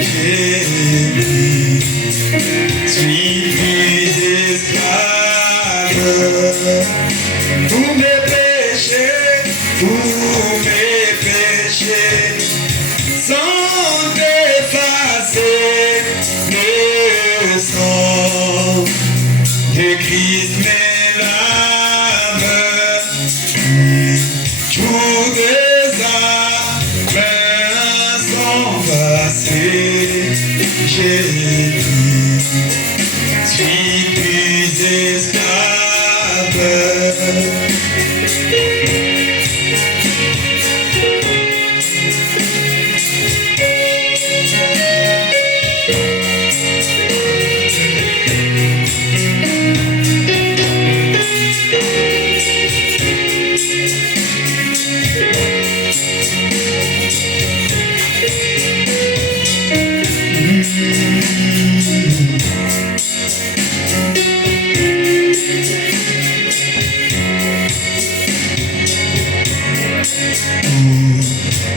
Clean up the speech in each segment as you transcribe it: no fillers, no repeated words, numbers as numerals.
j'ai suis plus esclave. Tous mes péchés sont effacés. Le sang de Christ me lave. Tous les âmes sont passés. Jésus, suis plus esclave.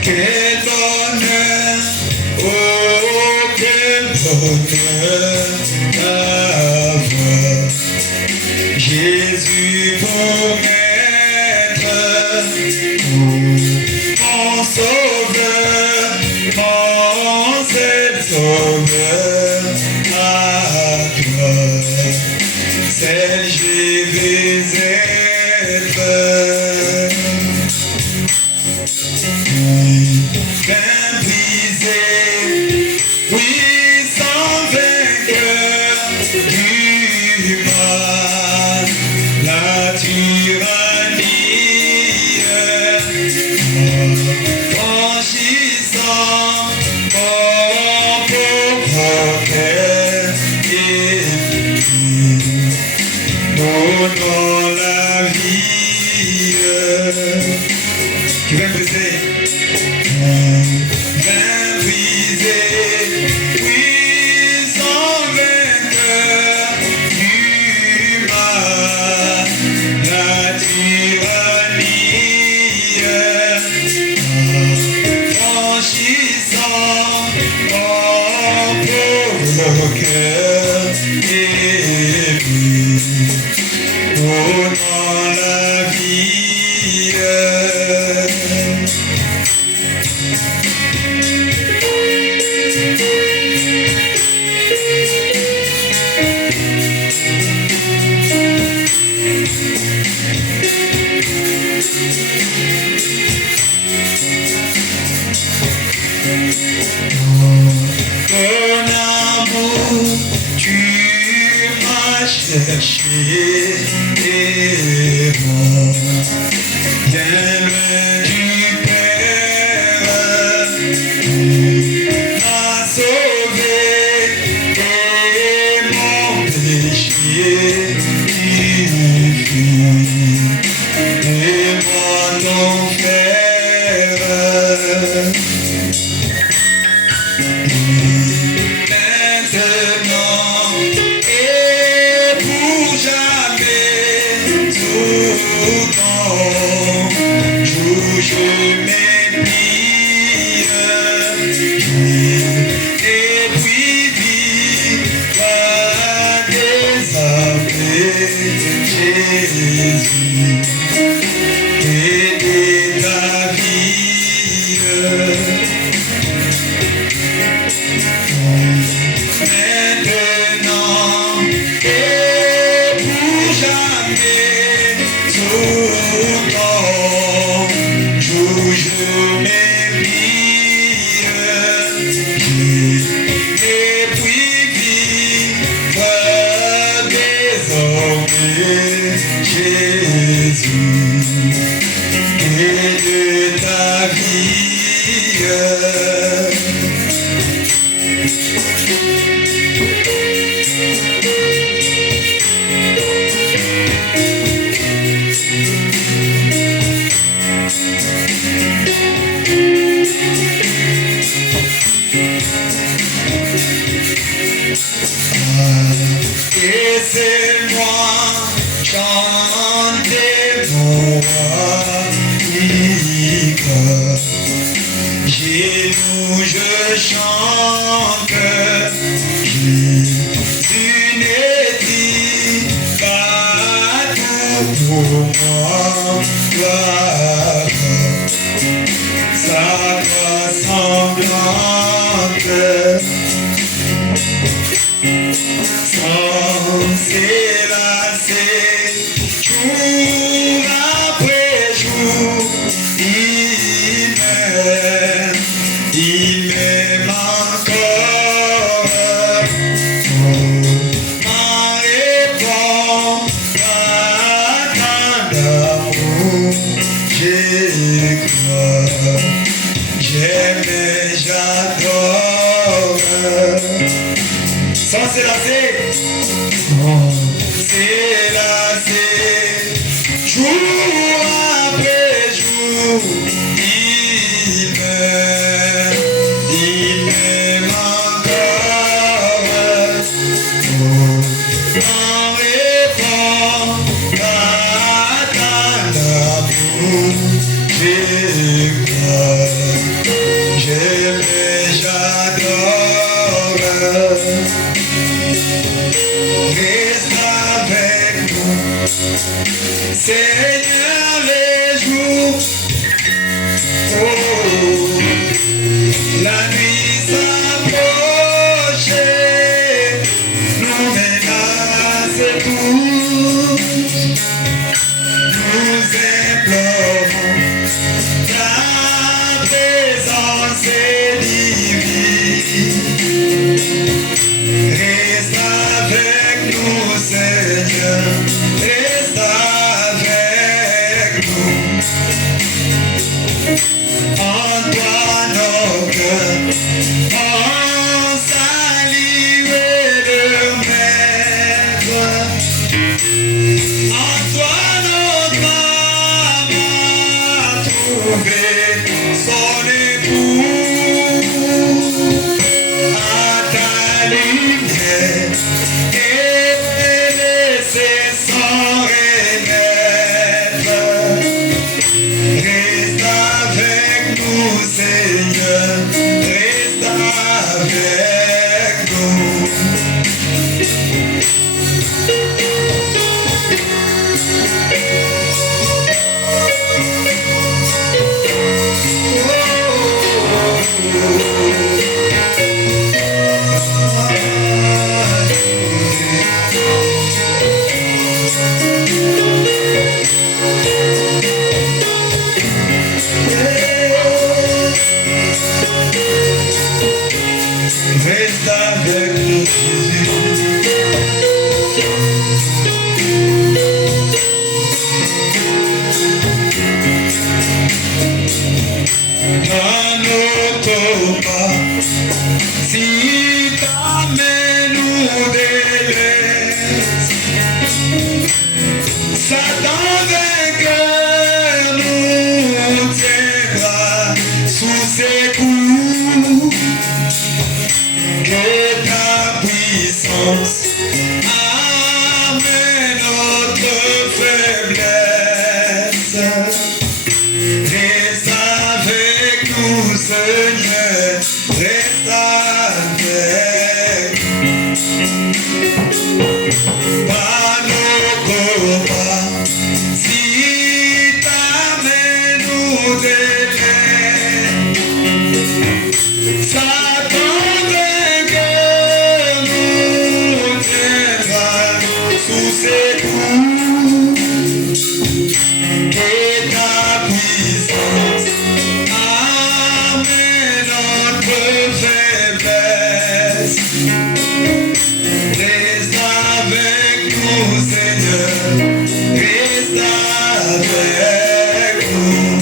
Quel bonheur, oh quel bonheur d'avoir Jésus pour maître, mon sauveur, mon seul sauveur, à toi, seul je vais être. Brisé, puissant vainqueur du mal, la tyrannie, franchissant mon pauvre cœur et donnant la vie. Tu vas me briser. Brisé, puissant vainqueur du mal, la tyrannie, franchissant mon pauvre cœur ému, donnant la vie. Ton amour, tu m'as cherché errant, bien loin du Père, tu m'as sauvé et mon péché tu fuis et moi ton frère. Maintenant et pour jamais, tout temps, je m'épie, et puis vivre désormais, Jésus, et ta vie. Maintenant et pour jamais, tout temps, je m'épie, et puis vivre désormais, Jésus, et de ta vie. Laissez-moi chanter mon roi unique. J'ai nous je chante. gloire, sa gloire sanglante, sans s'élasser, jour après jour, il m'aime encore. En répond à tant d'amour, j'ai crois, j'aime et j'adore. Sans s'élasser, jour après jour, il m'aime encore. En répond à tant d'amour, j'ai crois, j'aime et j'adore. Reste avec nous, Seigneur, les jours. Oh, la nuit s'approche, nous menace tous. Nous implorons ta présence divine. Reste avec nous, Seigneur, reste avec nous. En toi nos cœurs ont salué le Maître. En toi notre âme a trouvé son époux. À ta lumière et laissez son renaître. Reste avec nous, Seigneur, reste avec nous. Reste avec nous, Jésus. Dans notre pas, si ta main nous délaisse, Satan vainqueur nous tiendra sous ses coups. Que ta puissance amène notre faiblesse. Reste avec nous, Seigneur, reste avec nous. Par nos combats, si ta main nous délaisse, Satan vainqueur nous tiendra sous ses coups. Que ta puissance amène notre faiblesse. Reste avec nous, Seigneur, reste avec nous.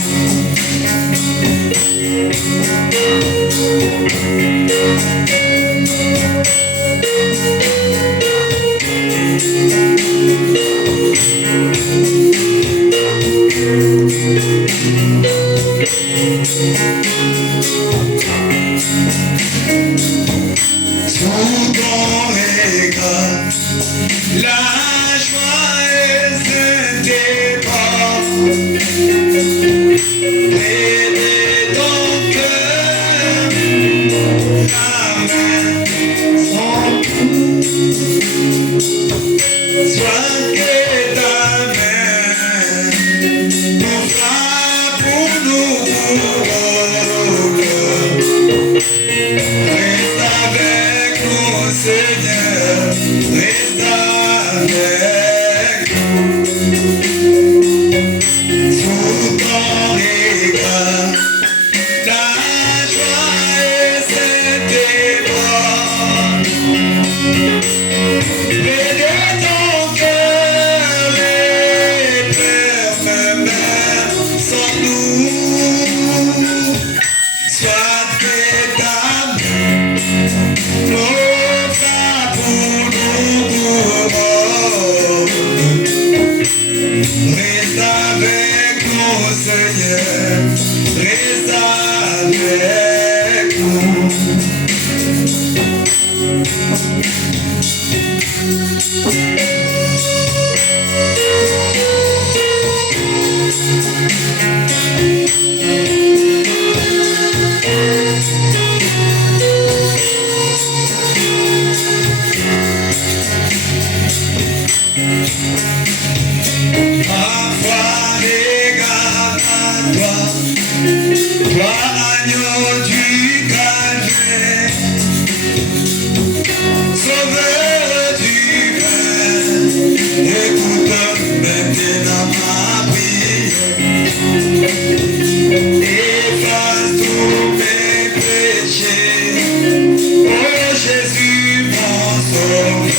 Sous ton regard, la joie est un départ. Et de ton cœur, la main son soit que ta main nous Reste avec nous, Seigneur, reste avec nous. Sous ton regard, la joie et cette épreuve. Mais de ton cœur, les pleurs même sans nous. Soit fait ta main, nos pas pour nous couronnes. Reste avec nous, Seigneur, reste avec nous. Parfois regarde à toi, toi agneau du calvaire, sauveur du peuple, écoute maintenant ma prière, efface tous mes péchés, oh Jésus mon sauveur.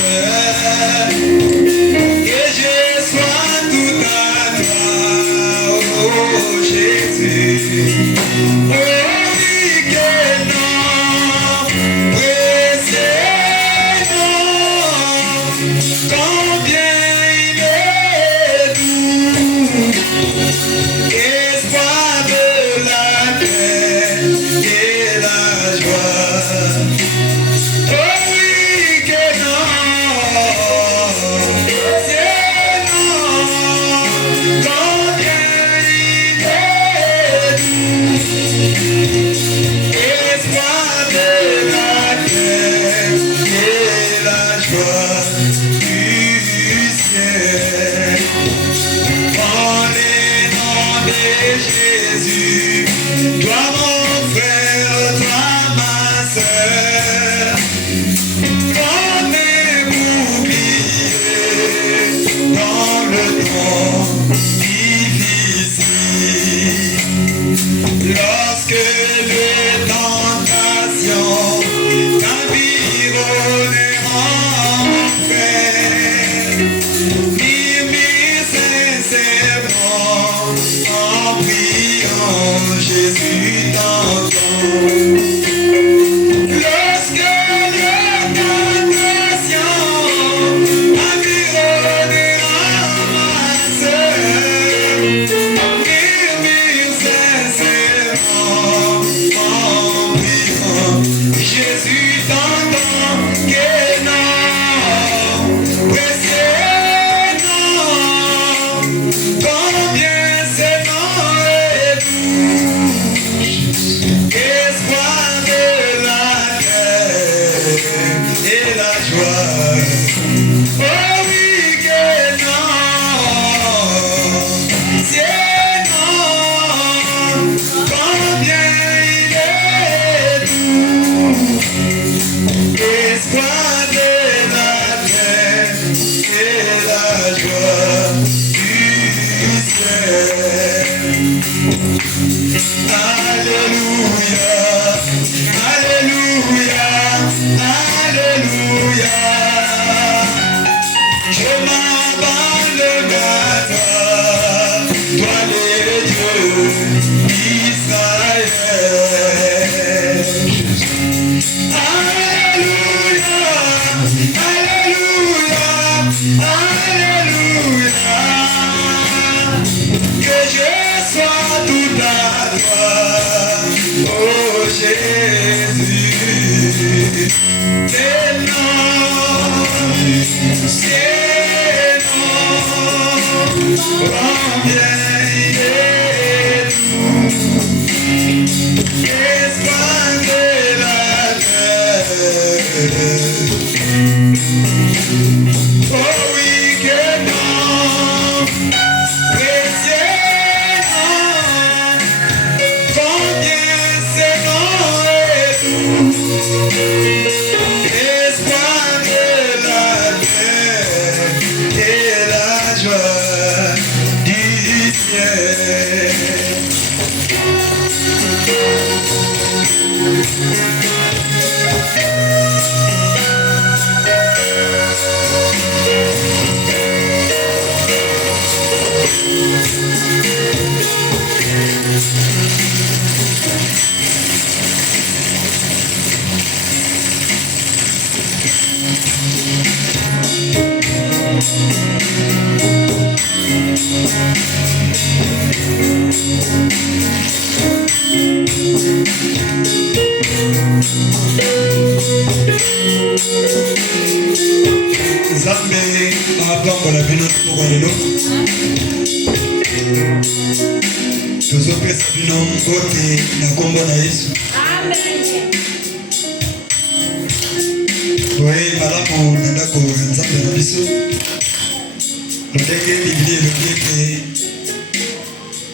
Que je sois tout à toi, oh Jésus. Oh oui que non, précieux non, combien il est doux, espoir de la paix et la joie. Oh oui que non, c'est non, combien il est doux, espoir de la paix et la joie du ciel. En les noms de Jésus, toi mon frère, toi ma sœur, comme bouclier dans le temps difficile. Lorsque les tentations t'environneront, mon frère, murmure sincèrement en priant, Jésus t'entend. Lorsque les tentations environneront ma sœur, murmure sincèrement en priant, Jésus t'entend. Que non, précieux non, combien c'est non et doux, espoir de la paix et la joie. Oh oui que non, c'est non, combien il est doux, espoir de la paix et la joie du ciel. Alléluia, Alléluia, Alléluia. Je m'abandonne à toi, toi les dieux d'Israël. Alléluia, Alléluia, Alléluia. Que je sois tout à toi, oh Jésus. C'est non, combien il est doux, espoir de la terre. Oh oui que non, précieux non, Nzambe apambola bino moko lelo tozopesa bino mbote na kombo na Yesu. Boye malamu na ndako ya Nzambe na biso ndenge Biblia elobi ete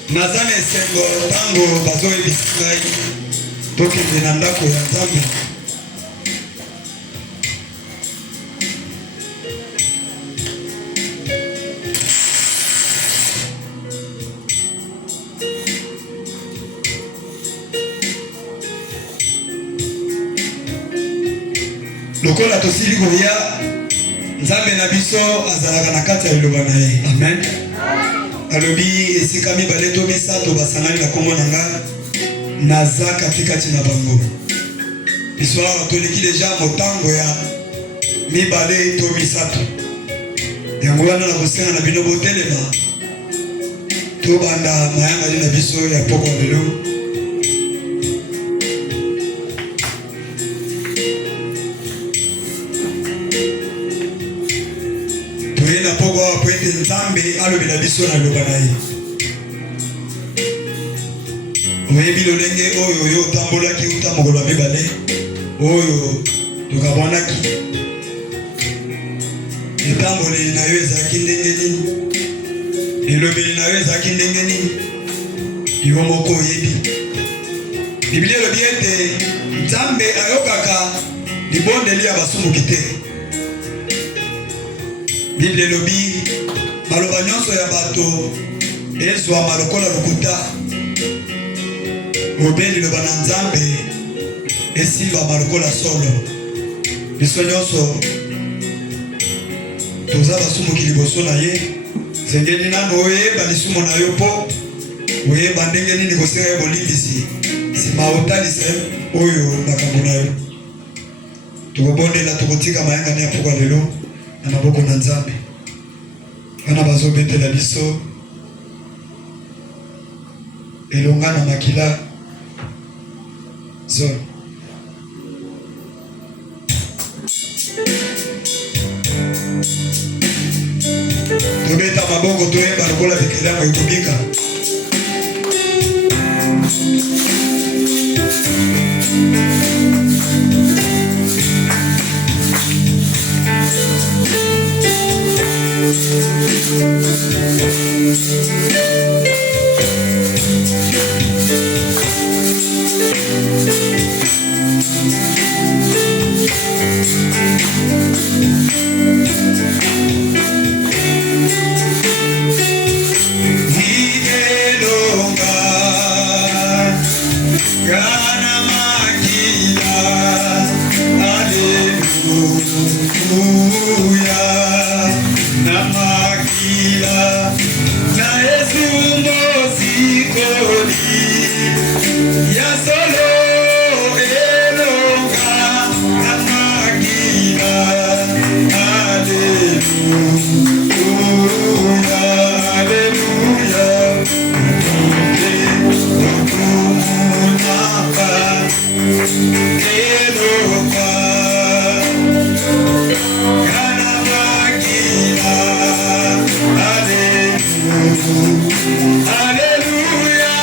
naza na esengo ntango bazoyebisa ngai tokende na ndako ya Nzambe. Lokola tosili kolia Nzambe na biso azalaka na kati ya liloba na ye. Amen. Alobi esika mibale to misato basangani na kombo na nga naza katikati na bango. Biso awa toleki deja motango ya mibale to misato. Yango wana na kosenga na bino botelema tobanda mayanga na biso ya poko lelo. Na poko akwete Nzambe alobela biso na loba na ye. Oyebi lolenge oyo yo tambolaki uta mokolo ya mibale oyo tokabwanaki. Etamboli na yo ezalaki ndenge nini? Elobeli na yo ezalaki ndenge nini? Yo moko oyebi. Biblia elobi ete Nzambe ayokaka libondeli ya basumbuki te. Biblia elobi maloba nyonso ya bato ezwama lokola lokuta. Obeli liloba na Nzambe esimbama lokola solo. Biso nyonso toza basumbuki liboso na ye. Zengeli nano oyeba lisumo na yo po oyeba ndenge nini kosenga ye bolimbisi nsima otalisa oyo makambo na yo. Tokobondela tokotika mayangani ya pokwa lelo na maboko na Nzambe. Wana bazobetela biso elonga na makila zone. Tobeta maboko toyemba lokola bikelamu ekobika. Hallelujah,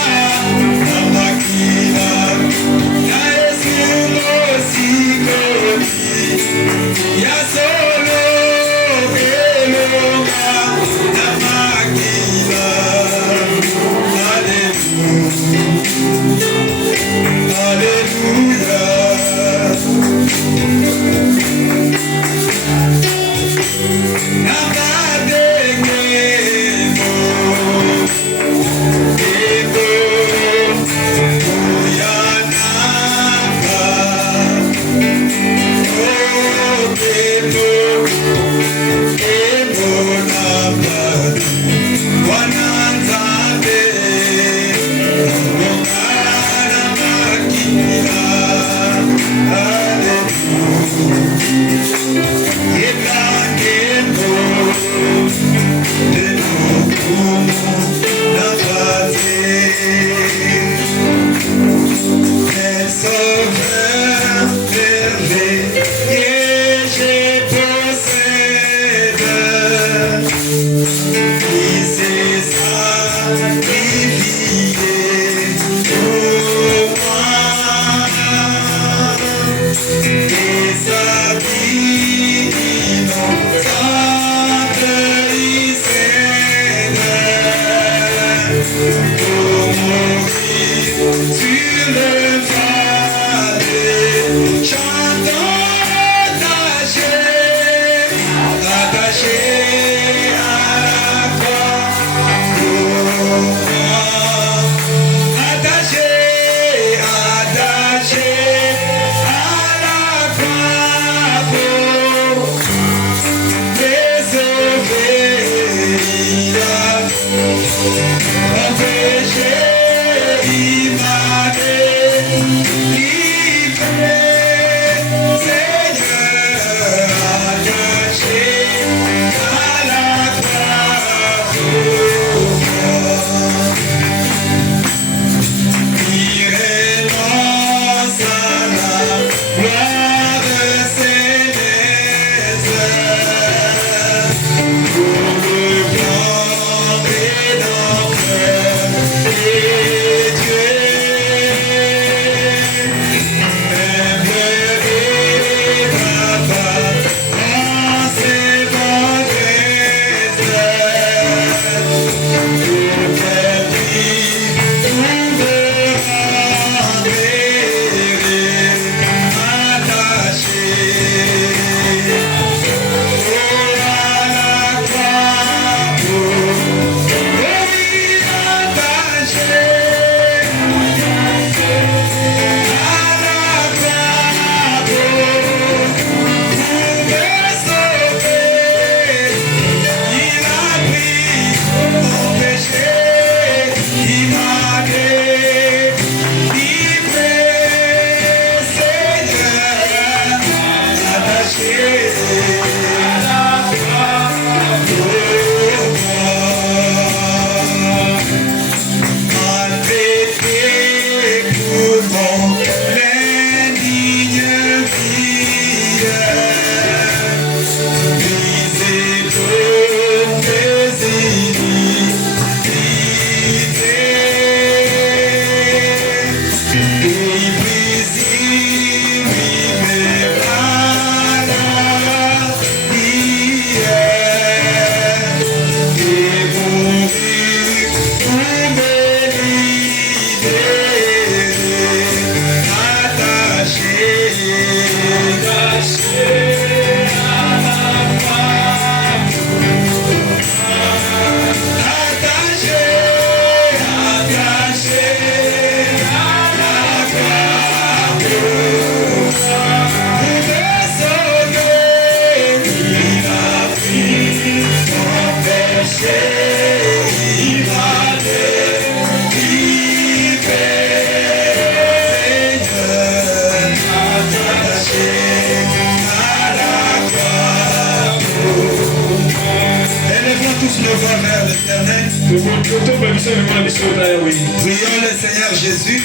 Seigneur Jésus.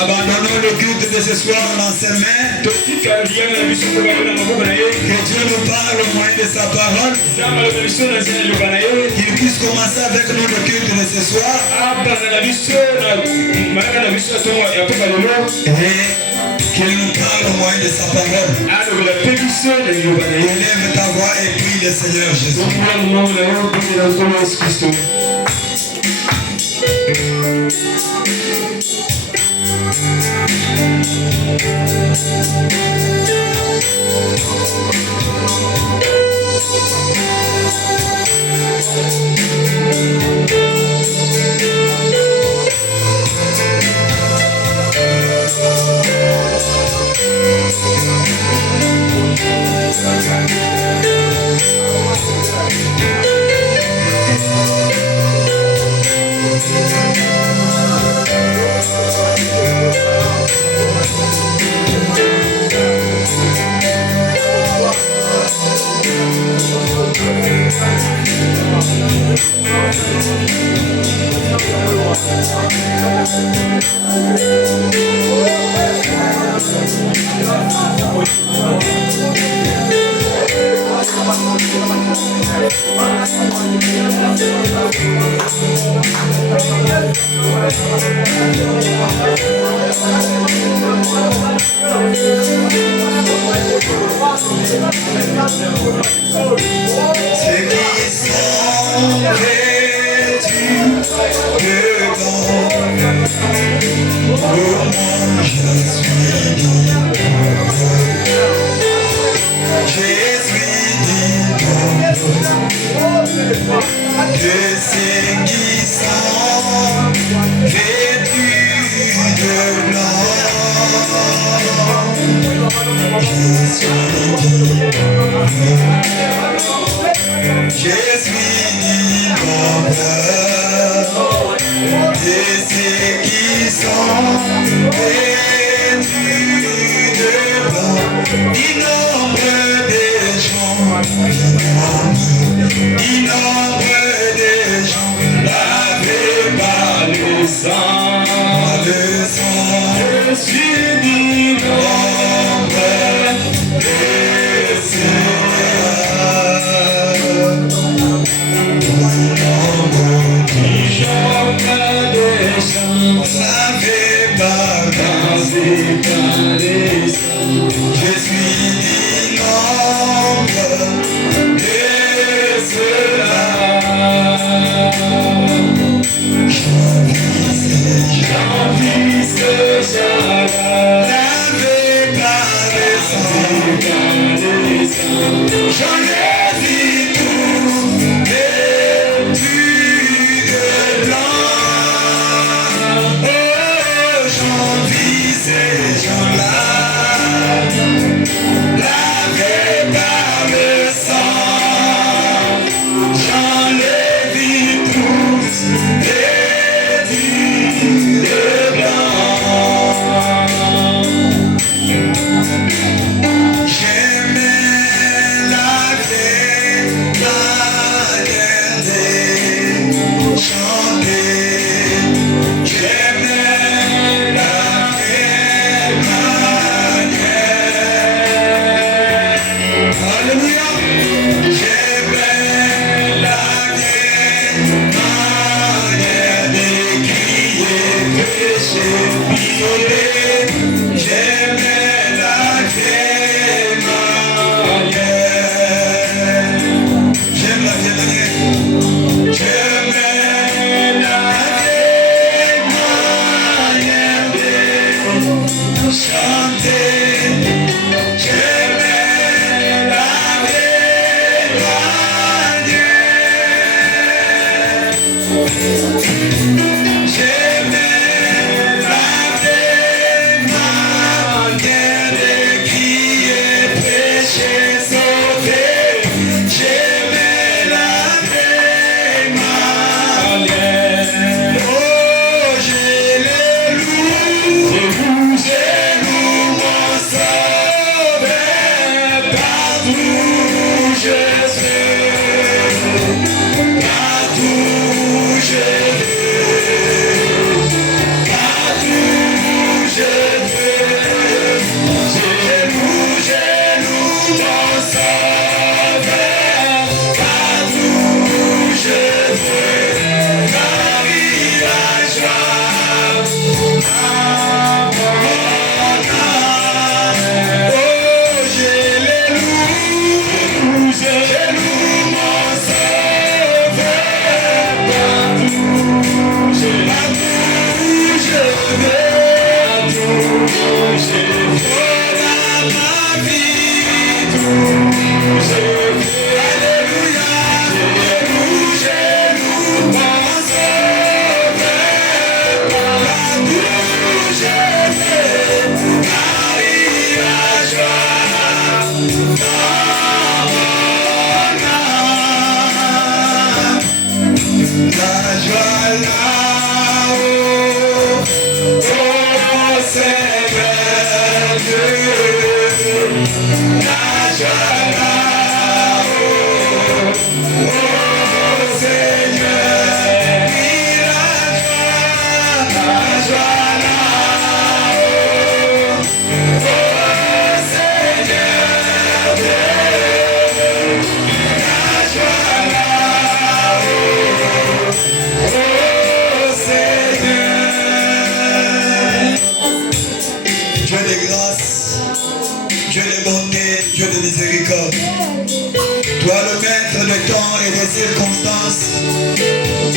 Abandonnons le culte de ce soir dans ses mains. Que Dieu nous parle au moyen de sa parole. Qu'il puisse commencer avec nous le culte de ce soir. Et qu'il nous parle au moyen de sa parole. Élève ta voix et prie le Seigneur Jésus.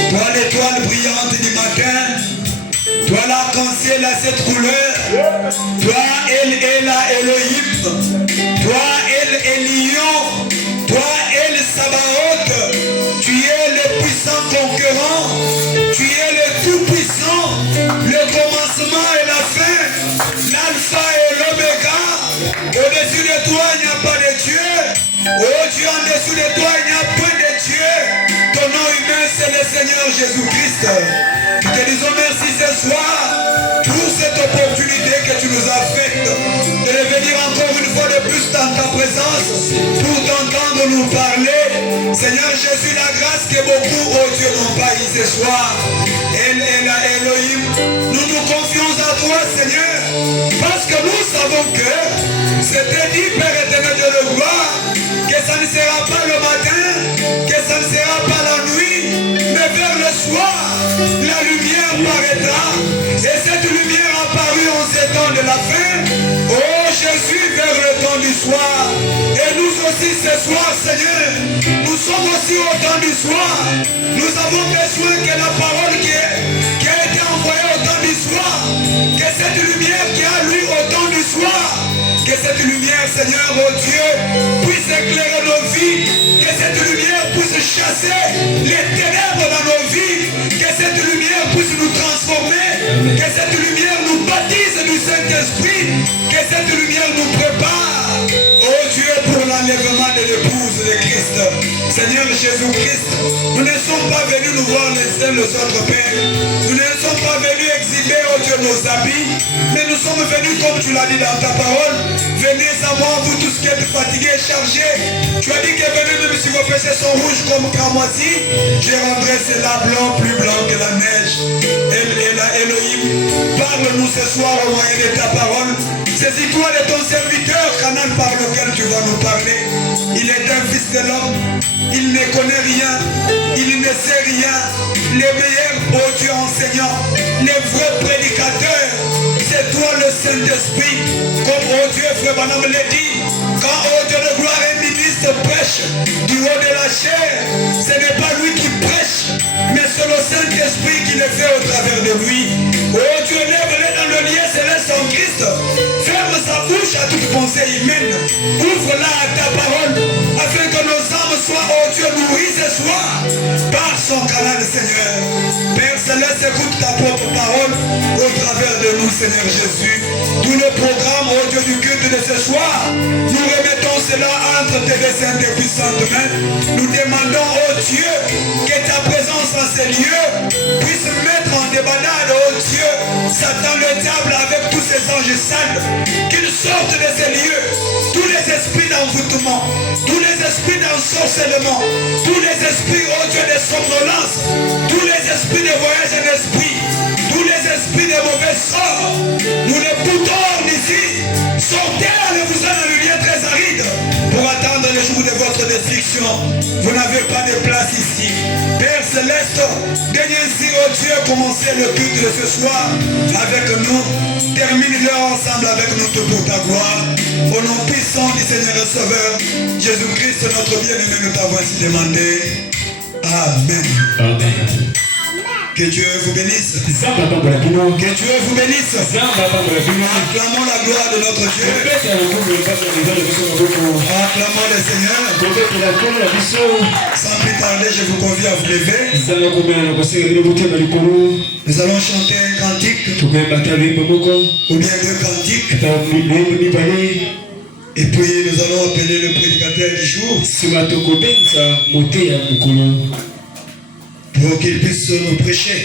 Toi l'étoile brillante du matin, toi l'arc-en-ciel à cette couleur, toi El Elohim, toi El Elion, toi El Sabaoth, tu es le puissant conquérant, tu es le tout-puissant, le commencement et la fin, l'alpha et l'oméga. Au-dessus de toi il n'y a pas de Dieu, oh Dieu, en dessous de toi il n'y a point de Dieu. Ton nom humain, c'est le Seigneur Jésus-Christ. Nous te disons merci ce soir pour cette opportunité que tu nous as faite de venir encore une fois de plus dans ta présence pour t'entendre nous parler. Seigneur Jésus, la grâce que beaucoup, oh Dieu, n'ont pas eu ce soir. Elle est la Elohim. Nous nous confions à toi, Seigneur, parce que nous savons que c'était dit, Père éternel de le gloire, que ça ne sera pas le matin, que ça ne sera pas la nuit, mais vers le soir, la lumière paraîtra. Et cette lumière apparue en ces temps de la fin. Oh Jésus, vers le temps du soir. Et nous aussi ce soir, Seigneur, nous sommes aussi au temps du soir. Nous avons besoin que la parole qui a été envoyée au temps du soir, que cette lumière qui a lu au temps du soir, que cette lumière, Seigneur, oh Dieu, puisse éclairer nos vies, que cette lumière puisse chasser les ténèbres dans nos vies, que cette lumière puisse nous transformer, que cette lumière nous baptise du Saint-Esprit, que cette lumière nous prépare, oh Dieu, pour l'enlèvement de l'épouse de Christ. Seigneur Jésus-Christ, nous ne sommes pas venus nous voir les uns les autres, Père. Nous ne sommes pas venus exhiber, oh Dieu, nos habits, mais nous sommes venus, comme tu l'as dit dans ta parole, venez à moi, vous tous qui êtes fatigués et chargés. Tu as dit que venez même si vos péchés sont rouges comme cramoisi, je rendrai cela blanc, plus blanc que la neige. Et la Elohim, parle-nous ce soir au moyen de ta parole. Saisis-toi de ton serviteur, canal par lequel tu vas nous parler. Il est un fils de l'homme, il ne connaît rien, il ne sait rien. Les meilleurs, oh Dieu enseignant, les vrais prédicateurs, c'est toi le Saint-Esprit. Comme, oh Dieu, frère Banam l'a dit, quand, oh Dieu de gloire, un ministre prêche du haut de la chair, ce n'est pas lui qui prêche, mais c'est le Saint-Esprit qui le fait au travers de lui. Oh Dieu, lève-le dans le lien céleste en Christ. Ferme sa bouche à toute pensée humaine. Ouvre-la à ta parole, afin que nos âmes soient, oh Dieu, nourries ce soir par son canal, Seigneur. Père Céleste, écoute ta propre parole au travers de nous, Seigneur Jésus. Tout le programme, oh Dieu, du culte de ce soir, nous remettons cela entre tes saintes et puissantes mains. Nous demandons, oh Dieu, que ta présence en ces lieux puisse mettre en débandade, oh Dieu, Satan le diable avec tous ses anges sales, qu'ils sortent de ces lieux, tous les esprits d'envoûtement, tous les esprits d'ensorcellement, tous les esprits, oh Dieu, de somnolence, tous les esprits de voyage en esprit, tous les esprits de mauvais sorts, nous les boutons ici. Sortez, allez-vous dans le lieu très aride pour attendre le jour de votre destruction. Vous n'avez pas de place ici. Père Céleste, daignez ainsi, oh Dieu, commencer le culte de ce soir avec nous. Termine-le ensemble avec nous tout pour ta gloire. Au nom puissant du Seigneur et Sauveur, Jésus-Christ, notre bien-aimé, nous t'avons ainsi demandé. Amen. Amen. Que Dieu vous bénisse. Que Dieu vous bénisse. Acclamons la gloire de notre Dieu. Acclamons le Seigneur. Sans plus tarder, je vous convie à vous lever. Nous allons chanter un cantique. Ou bien deux cantiques. Et puis nous allons appeler le prédicateur du jour pour qu'il puisse nous prêcher.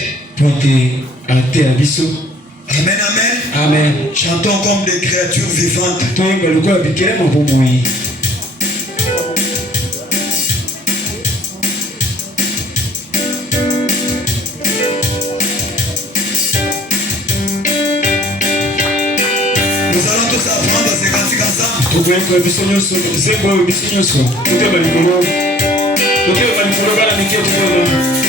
Amen, amen. Amen. Chantons comme des créatures vivantes. Nous allons tous apprendre à se cantiques ensemble. Tokoyeka biso nyonso, zembo biso nyonso. Tokeba likolo. Tokeba likolo bana mike tokeba.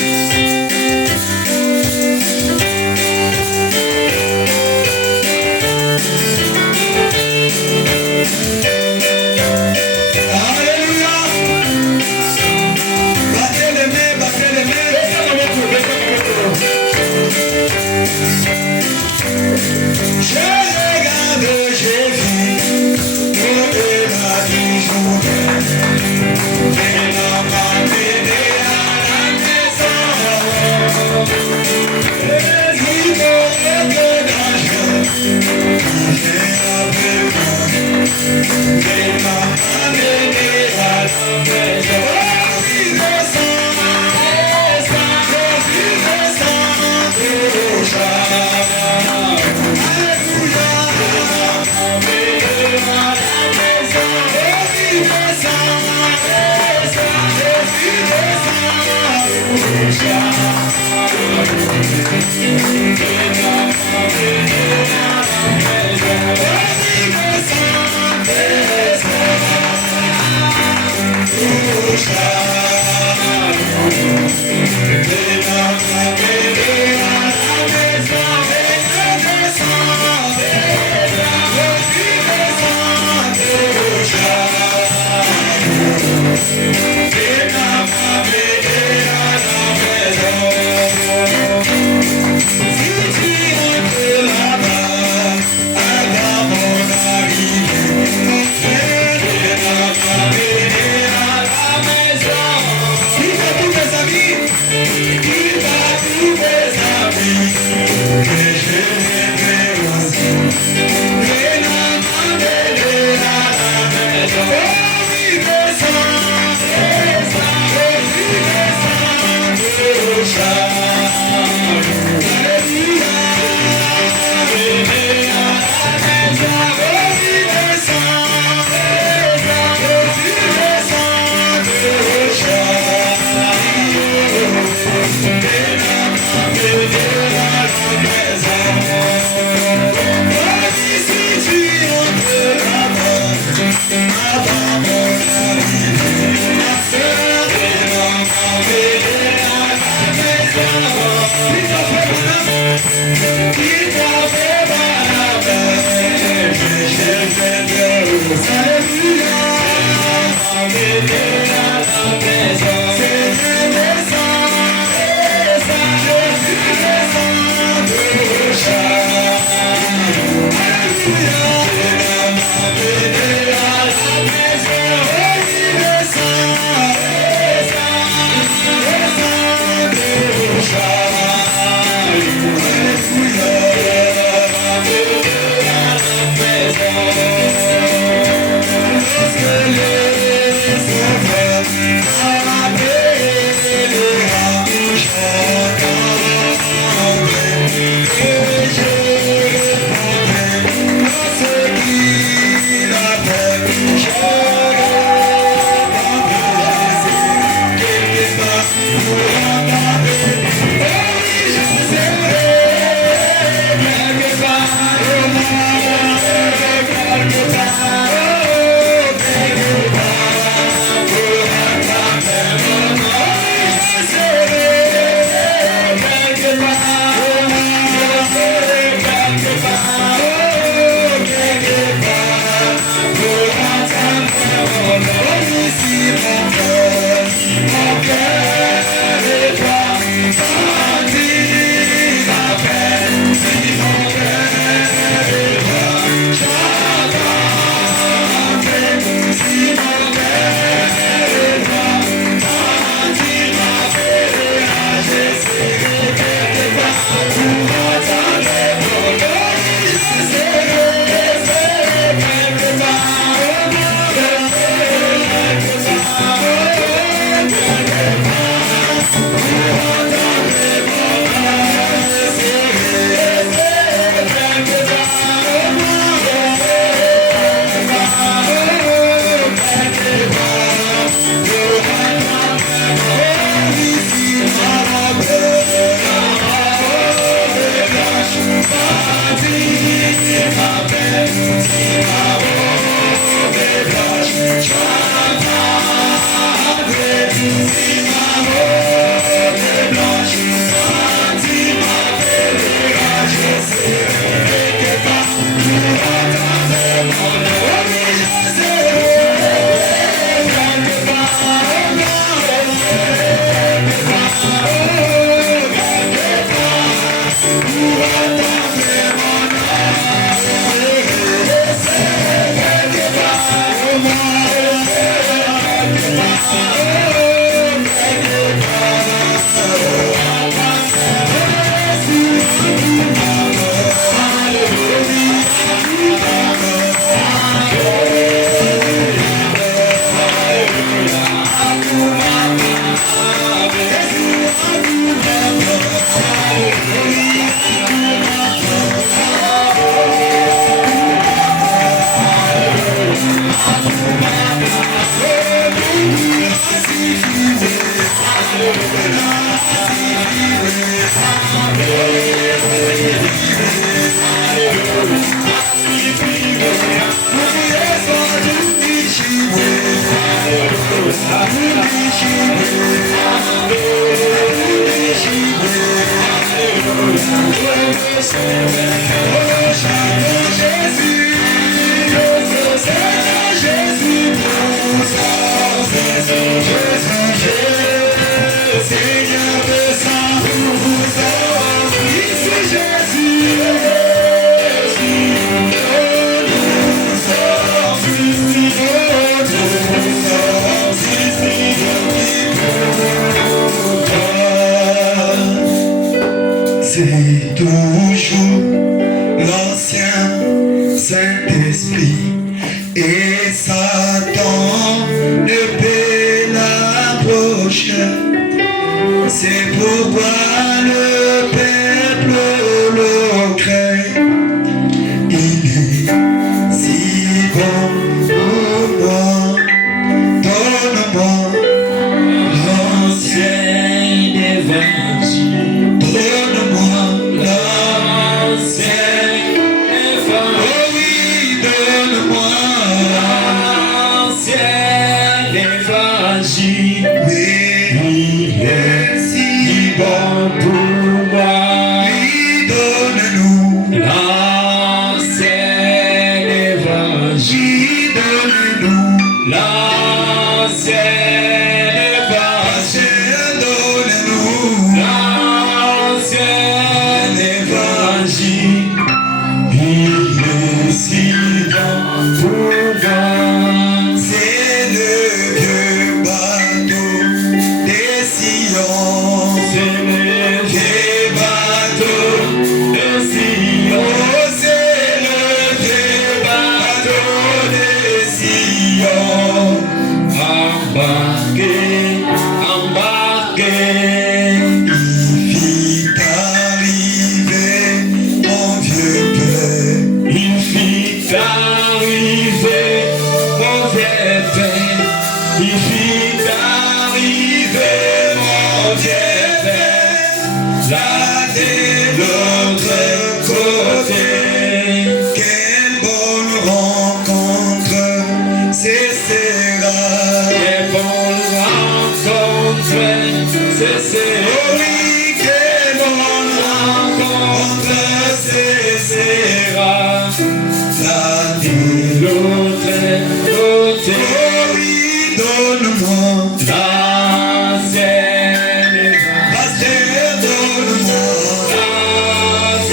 C'est toujours l'ancien Saint-Esprit et Satan ne peut l'approcher. C'est pourquoi le peuple le craint. Il est si bon pour moi. Donne-moi l'ancien évangile. Donne-moi l'ancien évangile. Oh oui, donne-moi l'ancien évangile. Oui, il est si bon pour moi. Oui, donne-nous l'ancien évangile. Donne-nous l'ancien évangile. Donne-nous l'ancien évangile. Il est si bon pour moi. C'est le vieux bateau des Sion. C'est le vieux bateau des Sion. Oh, c'est le vieux bateau des Sion. Embarquez, embarquez. Il fit arriver mon vieux père. Il fit arriver mon vieux père. Il fit arriver mon vieux père. Là de l'autre côté. Quelle bonne rencontre ce sera. Quelle bonne rencontre ce sera. Oh oui, quelle bonne rencontre ce sera. Là de l'autre côté. Oh oui, donne-moi l'ancien évangile. Pasteur, donne-moi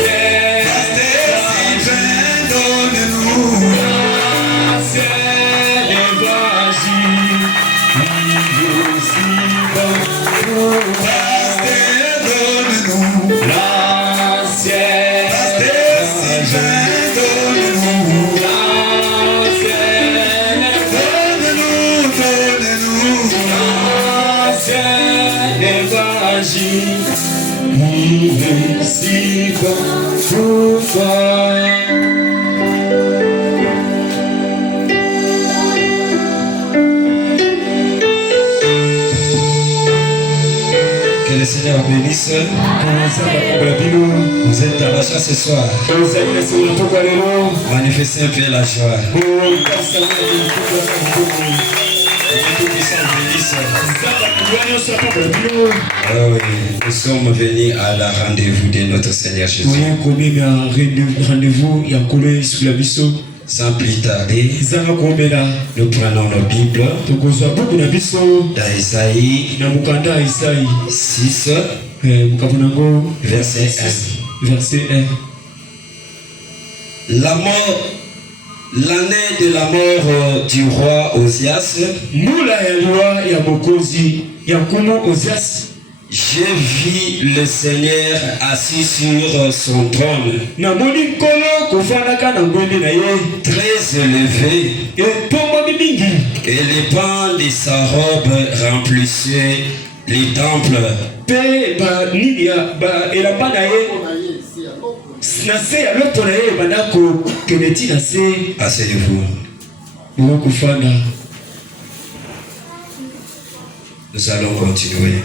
l'ancien évangile. Donne-nous l'ancien évangile. Il est si bon pour moi. Pasteur, donne-nous l'ancien évangile. Donne-nous l'ancien évangile. Donne-nous l'ancien évangile. Il est si bon pour toi. Que le Seigneur bénisse. Vous êtes à la joie ce soir. Manifestez un peu la joie. Que tout puissant bénisse. Ah oui, nous sommes venus à la rendez-vous de notre Seigneur Jésus. Sans plus tarder, nous prenons nos Bibles dans Isaïe 6, verset 1. L'année de la mort du roi Osias, j'ai vu le Seigneur assis sur son trône, très élevé, et les pans de sa robe remplissaient les temples. Asseyez-vous. Nous allons continuer.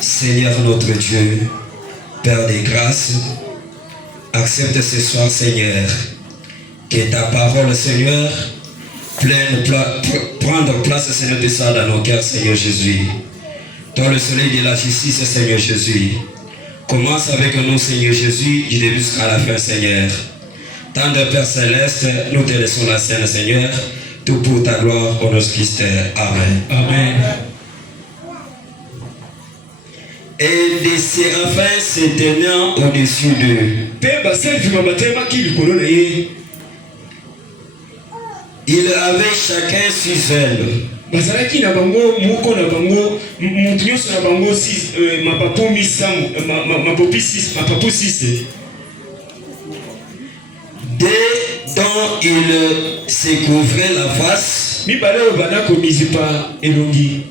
Seigneur notre Dieu, Père des grâces, accepte ce soir, Seigneur, que ta parole, Seigneur, prendre place, Seigneur, de ça dans nos cœurs, Seigneur Jésus. Toi, le soleil de la justice, Seigneur Jésus. Commence avec nous, Seigneur Jésus, du début jusqu'à la fin, Seigneur. Tendre Père Céleste, nous te laissons la scène, Seigneur, tout pour ta gloire, au nom de Christ. Amen. Amen. Et des séraphins se tenant au-dessus d'eux. Ils avaient chacun 6 ailes. Bazalaki na bango moko na bango mutu nyonso na bango 6 mapapu misamu mapapu 6 Dès dont ils se couvraient la face. Mibale bana ko mizipa elongi.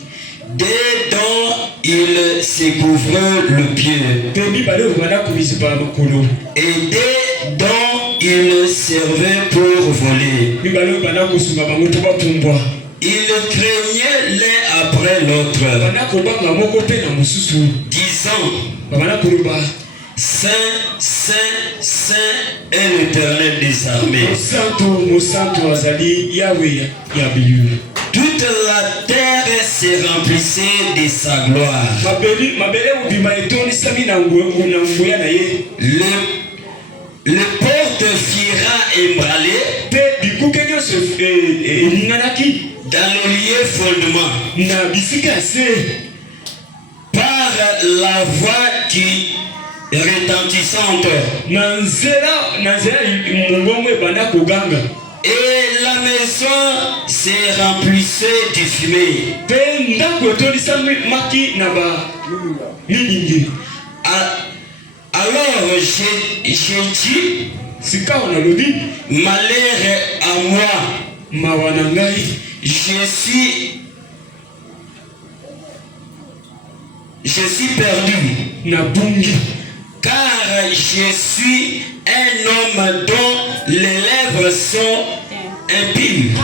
Dès dont ils se couvraient le pied. Pe mibale bana ko mizipa makolo. Et dès dont ils servaient pour voler. Mibale bana ko sunga bango to bapumbwa. Ils craignaient l'un après l'autre, disant: Saint, Saint, Saint est l'Éternel des armées. Toute la terre se remplissait de sa gloire. Le porte fira ébranlé dans le lieu fondement par la voix qui retentissante. Et la maison se remplissait de fumée. Alors j'ai dit: malheur à moi, je suis perdu, car je suis un homme dont les lèvres sont impures.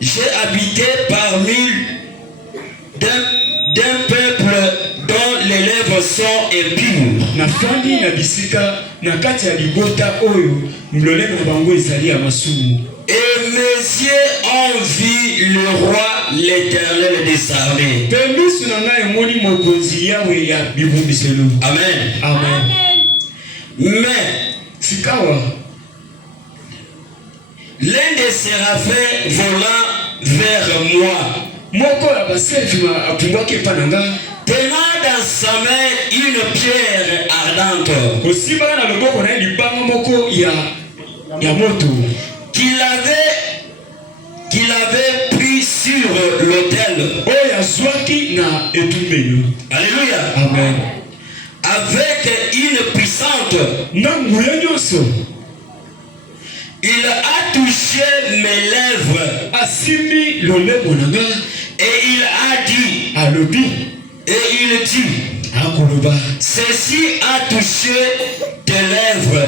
J'ai habité parmi d'un peuple dont les lèvres sont impures. Et mes yeux ont vu le roi, l'Éternel des armées. Amen. Amen. Mais l'un des séraphins volant vers moi, tenant dans sa main une pierre ardente, qu'il avait pris sur l'autel. Alléluia. Amen. Avec une puissante, il a touché mes lèvres. Et il a dit, ceci a touché tes lèvres.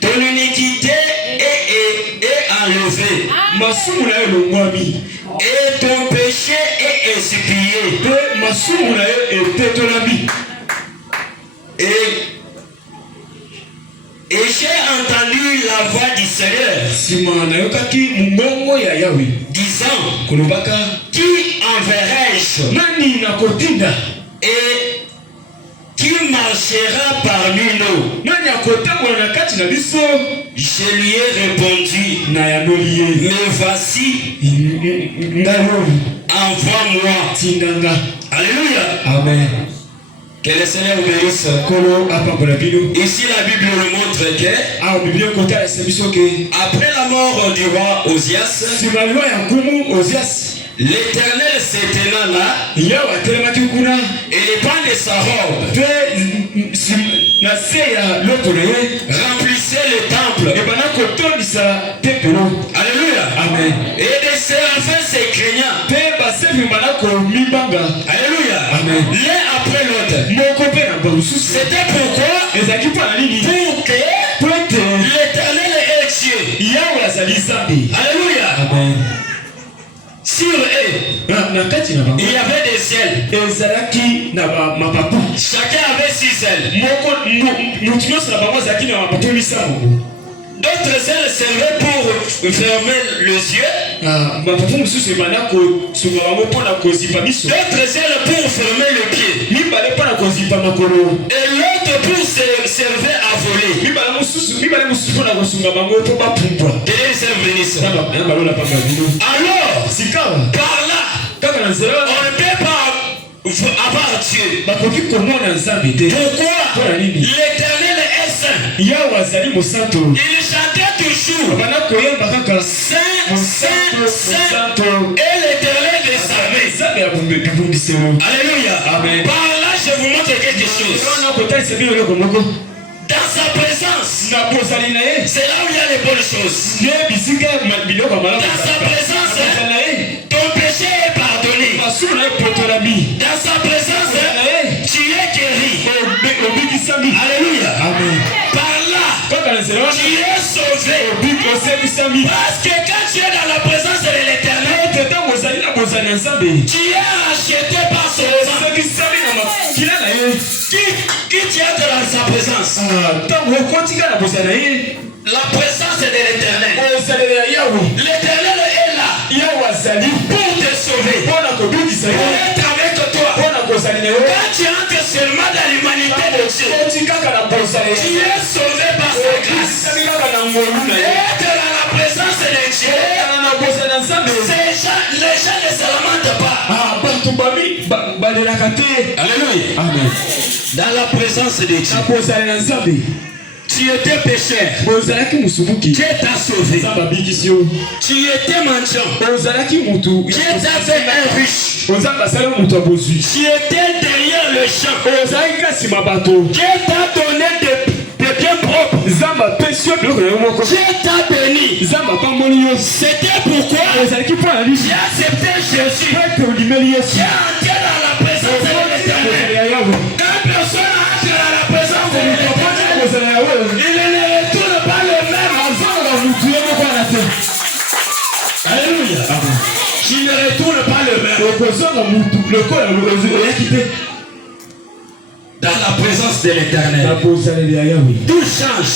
Ton iniquité est enlevée. Et ton péché est expié. Et j'ai entendu la voix du Seigneur disant: qui enverrai-je? Et qui marchera parmi nous? Je lui ai répondu: mais voici, envoie-moi. Alléluia. Amen. Que le Seigneur vous bénisse. Ici la Bible nous montre que après la mort du roi Osias, l'Éternel s'éteignant là, et les pans de sa robe remplissait le temple. Alléluia. Amen. Et des séraphins se craignant. Alléluia. Amen. L'un après l'autre. C'était pourquoi, pour que l'Éternel est Dieu. Alléluia. Amen. Sur eux, il y avait des ailes. Chacun avait 6 ailes. D'autres ailes servaient pour fermer les yeux. D'autres ailes pour fermer le pied. Et l'autre pour servir à voler. Alors, par là, on ne peut pas avoir Dieu. Pourquoi? L'Éternel est saint. Il chantait toujours Saint, Saint, Saint, et l'Éternel des armées. Alléluia. Amen. Par là, je vous montre quelque chose. Dans sa présence, c'est là où il y a les bonnes choses. Dans sa présence, ton péché est pardonné. Dans sa présence, tu es guéri. Alléluia. Amen. Par là, tu es sauvé. Parce que quand tu es dans la présence de l'Éternel, tu es racheté par son sang. Qui tu es dans sa présence? La présence de l'Éternel. L'Éternel est là pour te sauver, pour être avec toi. Quand tu entres seulement dans l'humanité de Dieu, tu es sauvé par sa grâce. Être dans la présence de Dieu, les gens ne se lamentent pas. Alléluia. Amen. Dans la présence de Dieu, tu étais pécheur, Dieu t'a sauvé. Tu étais mendiant, Dieu t'a fait un riche. Tu étais derrière le champ, Dieu t'a donné des biens propres. Dieu t'a béni. C'était pourquoi j'ai accepté Jésus. J'ai entré dans la présence de l'Éternel. Quand personne entre dans la présence de l'Éternel, il ne retourne pas le même. Alléluia. Il ne retourne pas le même. Dans la présence de l'Éternel, tout change.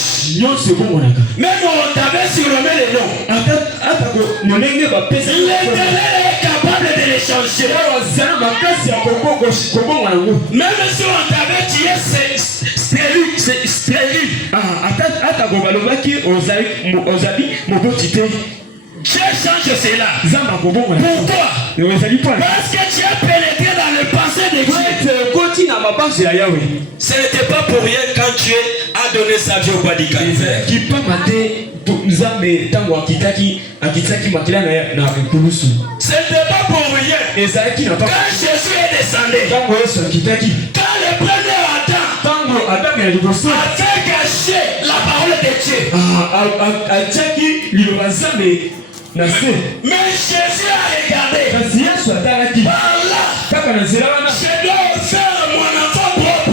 Même on t'avait surnommé les noms. L'Éternel est capable de les changer. Même si on t'avait tué, c'est stérile. Dieu change cela. Pourquoi? Parce que tu as pénétré dans le passé de Dieu. Ce n'était pas pour rien quand Dieu a donné sa vie au Badika. Ce n'était pas pour rien. Quand Jésus est descendu, quand le premier Adam a fait cacher la parole de Dieu. Mais Jésus a regardé. Par là, je dois faire mon enfant propre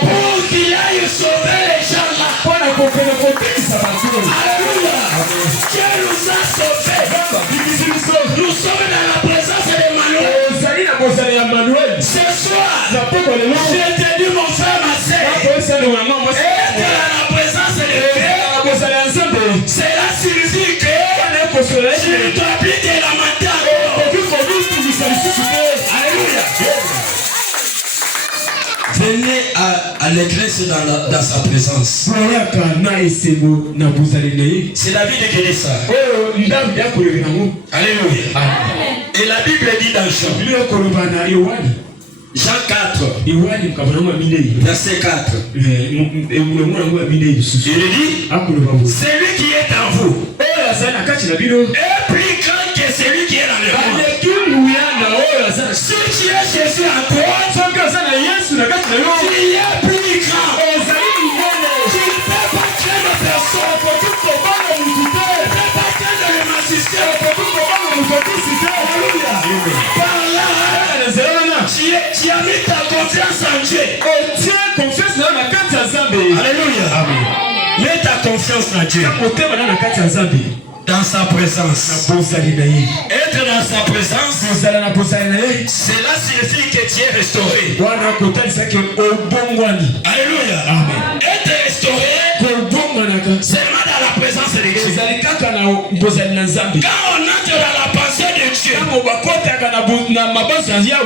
pour qu'il aille sauver les gens là. Alléluia. Dieu nous a sauvés. Nous sommes dans la présence d'Emmanuel. Ce soir, je te dis mon frère, ma soeur, être dans la présence de Dieu, cela signifie que tu ne dois plus te lamenter. Alléluia. Venez à l'église dans sa présence. C'est la vie de Kédissa. Alléluia. Et la Bible dit dans Jean 4, verset 4. Il dit, celui qui est en vous est plus grand que celui qui est dans le monde. Si tu es Jésus en toi, tu es plus grand. Tu ne peux pas craindre personne. Tu ne peux pas craindre le magicien. Par là, tu as mis ta confiance en Dieu. Alléluia. Mets ta confiance en Dieu. dans sa présence. Être dans sa présence, cela signifie que tu es restauré. Alléluia. Amen. Être restauré seulement dans la présence de Dieu. Quand on entre dans la pensée de Dieu,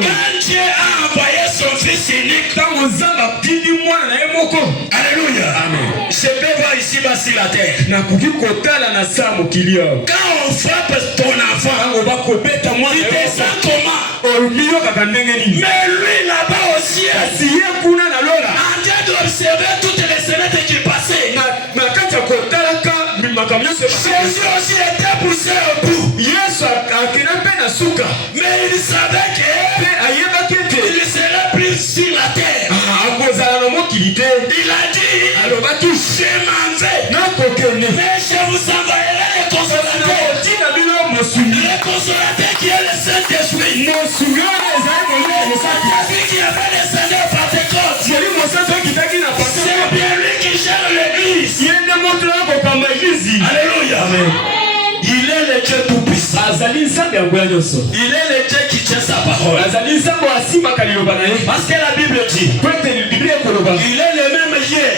quand Dieu a envoyé son fils unique, alléluia. Amen. Je peux voir ici bas sur la terre. Quand on frappe ton enfant, tu te sens comment? Mais lui là-bas aussi, en train d'observer toutes les semaines qui passaient, Jésus aussi était poussé au bout. Mais il savait qu'il serait plus sur la terre. Il a dit, je m'en vais, mais je vous envoyerai le consolateur. Le consolateur qui est le Saint-Esprit. Celui qui avait descendu au Pentecôte. C'est bien lui qui gère l'église. Alléluia. Amen. Il est le Dieu tout-puissant. Il est le Dieu qui tient sa parole. Parce que la Bible dit, il est le même hier,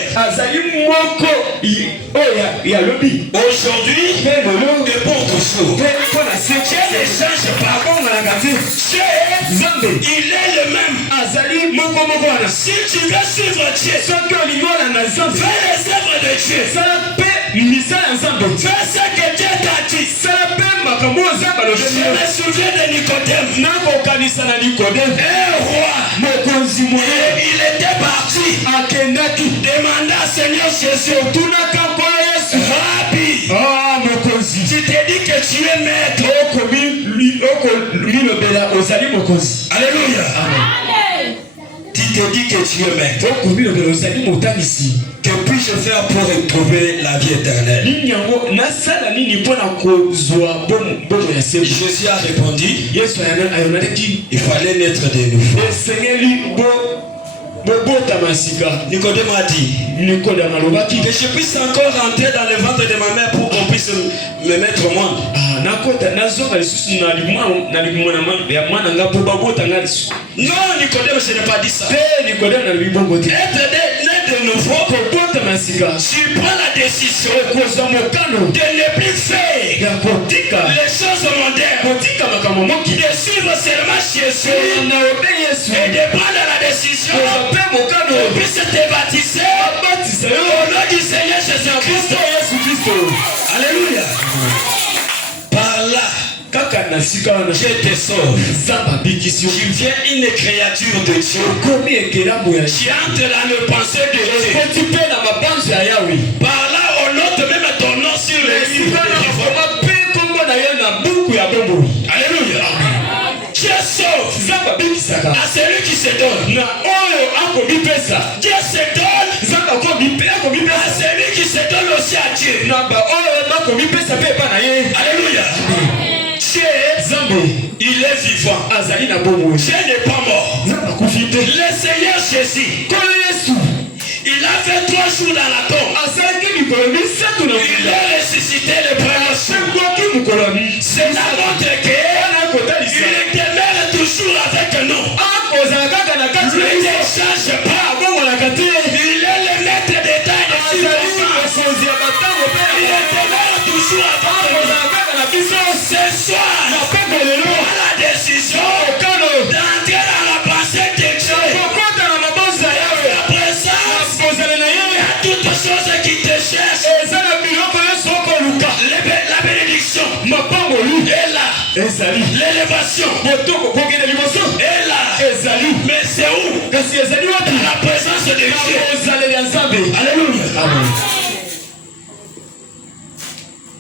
aujourd'hui et pour toujours. Dieu ne change pas. Dieu, il est le même. Si tu veux suivre Dieu, fais les œuvres de Dieu. Fais ce que Dieu t'a dit. Je me souviens de Nicodème. Un roi. Il était parti. Demanda à Seigneur Jésus. Rabbi. Tu t'es dit que tu es maître. Alléluia. Tu t'es dit que tu es maître. Que puis-je faire pour retrouver la vie éternelle? Jésus a répondu, il fallait naître de nouveau. Nicodème a dit que je puisse encore rentrer dans le ventre de ma mère pour qu'on puisse me mettre au monde. Non, Nicodème, je n'ai pas dit ça. Être né de nouveau, tu prends la décision de ne plus faire les choses mondaines, de suivre seulement Jésus et de prendre la décision de puisse te baptiser au nom du Seigneur Jésus-Christ. Alléluia. Par là, je te sauve. Tu deviens une créature de Dieu. Tu entres dans le pensée de Dieu. Par là, on note même ton nom sur le livre. Alléluia. Dieu sauve à celui qui se donne. Dieu se donne à celui qui se donne aussi à Dieu. Alléluia. Il est vivant. Dieu n'est pas mort. Le Seigneur Jésus, il a fait 3 jours dans la tombe. Il a ressuscité le premier jour. Cela montre qu'il demeure toujours avec nous. Lui ne change pas. Il est le maître des tailles de circonstances. Il demeure toujours avec nous. Ce soir, prends la décision d'entrer dans la pensée de Dieu. La présence, il y a toutes choses qui te cherchent. La bénédiction est là. L'élévation est là. Mais c'est où? Dans la présence de Dieu. Alléluia. Amen.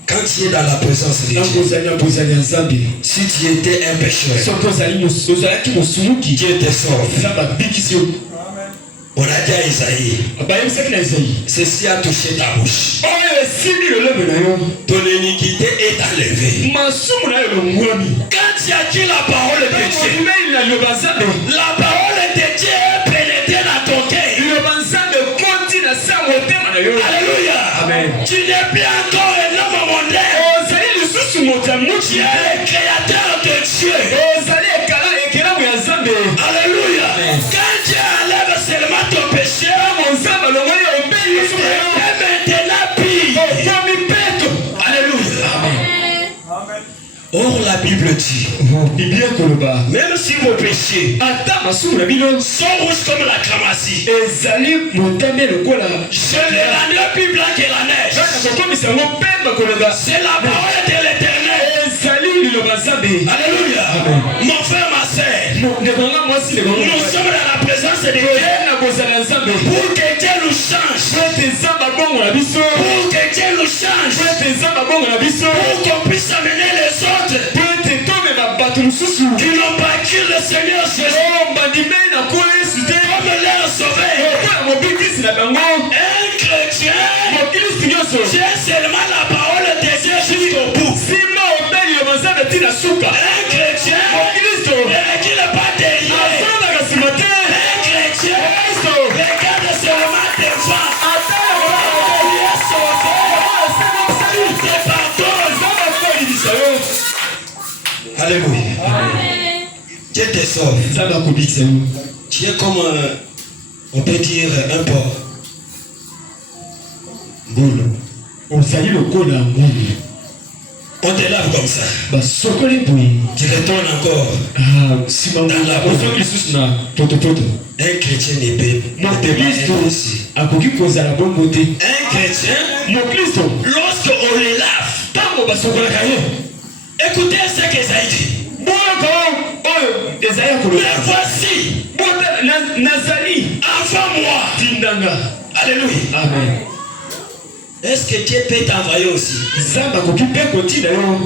Quand tu es dans la présence de Dieu, si tu étais un pécheur, Dieu te sauve. On a dit à Isaïe, ceci a touché ta bouche. Ton iniquité est enlevée. Quand tu as dit la parole de Dieu, la parole de Dieu est pénétrée dans ton cœur. Alléluia. Amen. Tu n'es plus encore un homme mondain. Tu es le créateur de Dieu. Alléluia. Quand Dieu enlève seulement ton péché, maintenant pire. Alléluia. Or la Bible dit, même si vos péchés sont rouges comme la cramassie, je les rendrai plus blancs que la neige. C'est la parole de l'Éternel. Alléluia. Mon frère, ma soeur, nous sommes dans la présence de Dieu pour que Dieu nous change. Pour que Dieu nous change. Pour qu'on puisse amener les autres qui n'ont pas cru le Seigneur Jésus comme leur sauveur. Un chrétien, c'est seulement la parole de Dieu jusqu'au bout. Un chrétien, il ne recule pas derrière. Un chrétien, regarde seulement devant. Il est sauvé. Il te pardonne. Alléluia. Dieu te sauve. Tu es comme, on peut dire, un porc. Boule. On te lave comme ça. Tu retournes encore dans la boue. Un chrétien n'est pas ainsi. Un chrétien, lorsqu'on les lave, écoutez ce qu'Esaïe dit. Mais voici, enfant moi. Alléluia. Amen. Est-ce que Dieu peut t'envoyer aussi?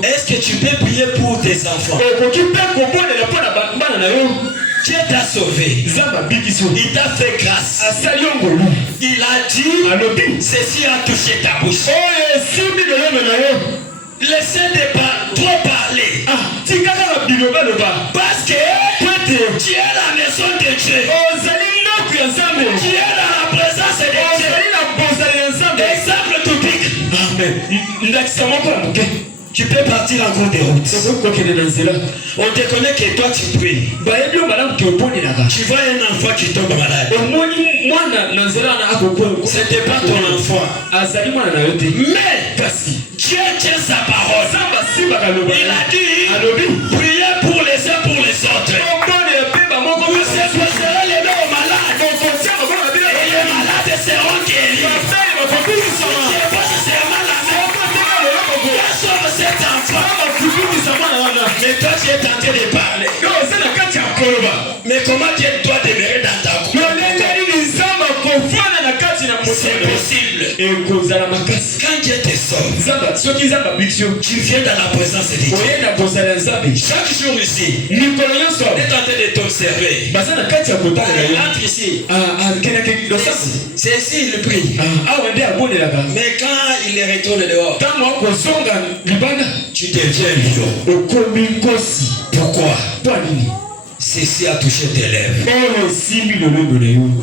Est-ce que tu peux prier pour tes enfants? Dieu t'a sauvé. Il t'a fait grâce. Il a dit, ceci a touché ta bouche. Laissez trop parler. Parce que tu es la maison de Dieu. Tu es dans la présence de Dieu. Exemple typique. Amen. Tu peux partir en cours de route. On te connaît que toi tu pries. Tu vois un enfant qui tombe malade. C'était pas ton enfant. Mais Dieu tient sa parole. Il a dit, priez pour les uns pour les autres. Vous séparerez les mains aux malades. Et les malades seront guéris. Cet enfant, mais toi tu es tenté de parler. Mais comment Dieu doit demeurer dans ta cour? C'est possible. Quand Dieu te sauve, tu viens dans la présence de Dieu. Chaque jour ici, tu es tenté de t'observer. Il entre ici. C'est ici il prie. Mais quand il retourne dehors, tu deviens lion. Pourquoi? Ceci a touché tes lèvres.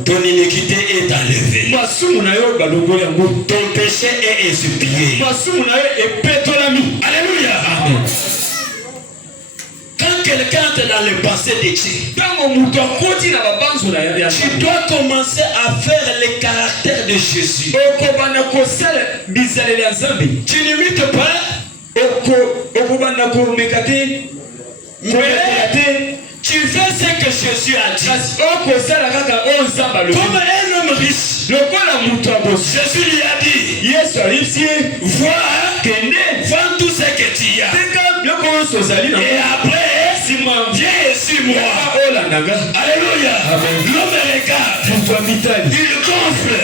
Ton iniquité est enlevée. Ton péché est expié. Alléluia. Amen. Quand quelqu'un est dans le passé de Dieu, tu dois commencer à faire le caractère de Jésus. Tu n'imites pas. Tu fais ce que Jésus a dit. Comme un homme riche, Jésus lui a dit, vends tout ce que tu as. Et après, viens et suis-moi. Alléluia. L'homme regarde. Il gonfle.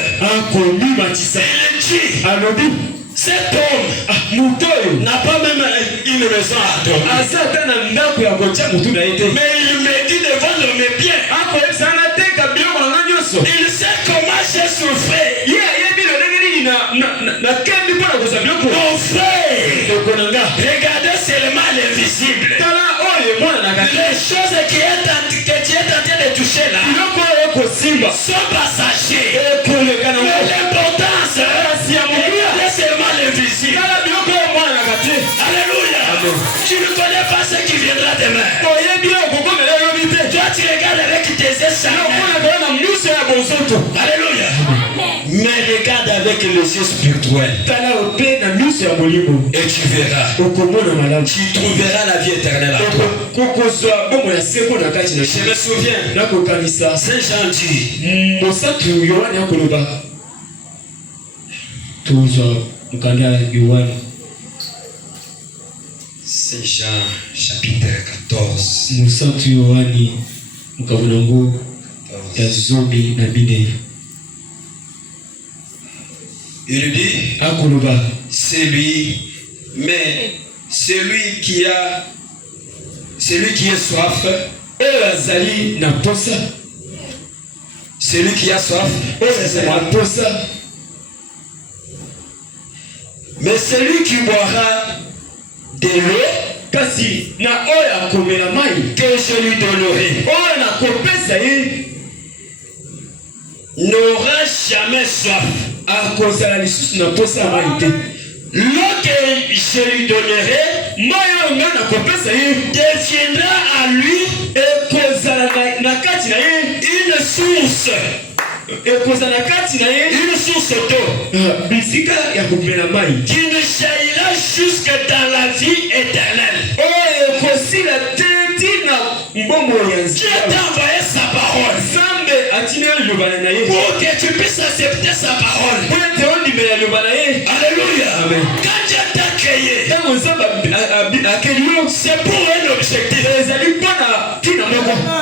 Il dit, cet homme n'a pas même une maison à dormir. Mais il me dit de vendre mes biens. Il sait comment j'ai souffert. Mon frère, regardez seulement l'invisible. Les choses que tu es tenté de toucher là sont passagers. Mais l'importance, regardez seulement l'invisible. Alléluia. Tu ne connais pas ce qui viendra demain. Toi, tu regardes avec tes yeux charnels. Alléluia. Mais regarde avec les yeux spirituels. Et tu verras. Tu trouveras la vie éternelle à toi. Je me souviens. Saint Jean dit. Saint Jean chapitre 14. Il dit, celui qui est soif, celui qui a soif, mais celui qui boira de l'eau, que je lui donnerai, n'aura jamais soif. L'eau que je lui donnerai deviendra à lui une source. Une source d'eau qui ne jaillira jusque dans la vie éternelle. Dieu t'a envoyé sa parole pour que tu puisses accepter sa parole. Alléluia. Quand Dieu t'a créé, c'est pour un objectif.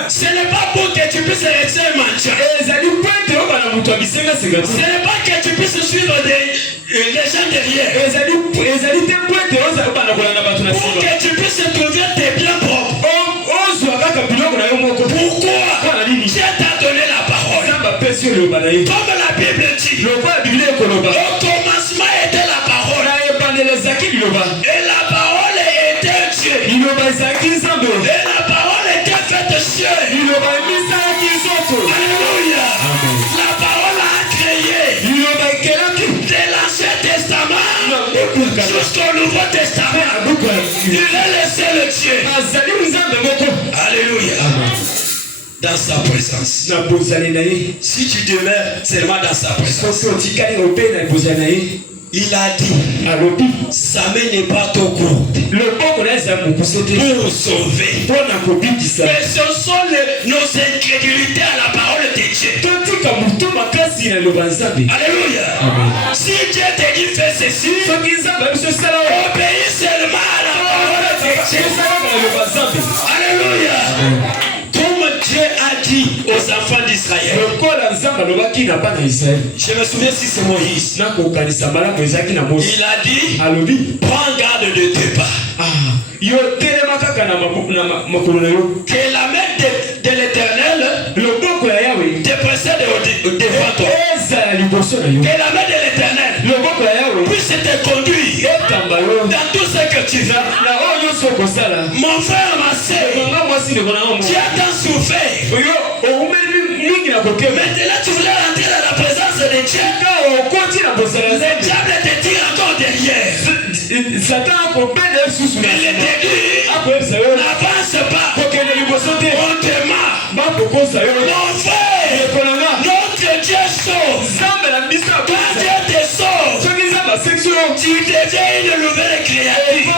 Ce n'est pas pour que tu puisses rester un mendiant. Ce n'est pas que tu puisses suivre les gens derrière. Pour que tu puisses trouver tes biens propres. Pourquoi Dieu t'a donné la parole? Comme la Bible dit, au commencement était la parole. Et la parole était Dieu. Et la parole était faite cieux. Alléluia. La parole a créé de l'Ancien Testament jusqu'au Nouveau Testament. Il est le seul Dieu. Alléluia. Dans sa présence. Si tu demeures seulement dans sa présence, il a dit, sa main n'est pas trop courte pour sauver. Mais ce sont nos incrédulités à la parole de Dieu. Alléluia. Si Dieu te dit fais ceci, obéis seulement à la parole de Dieu. Alléluia. Comme Dieu a dit aux enfants d'Israël. Je me souviens si c'est Moïse. Il a dit, prends garde de tes pas. Que la main de l'Éternel te précède devant toi. Que la main de l'Éternel puisse te conduire dans tout ce que tu fais. Mon frère, ma soeur, tu as tant souffert. Maintenant tu voulais rentrer dans la présence de Dieu. Le diable te tire encore derrière. Mais il te dit, n'avance pas. On te mat. Mon frère, notre Dieu sauve. Quand Dieu te sauve, tu deviens une nouvelle créature.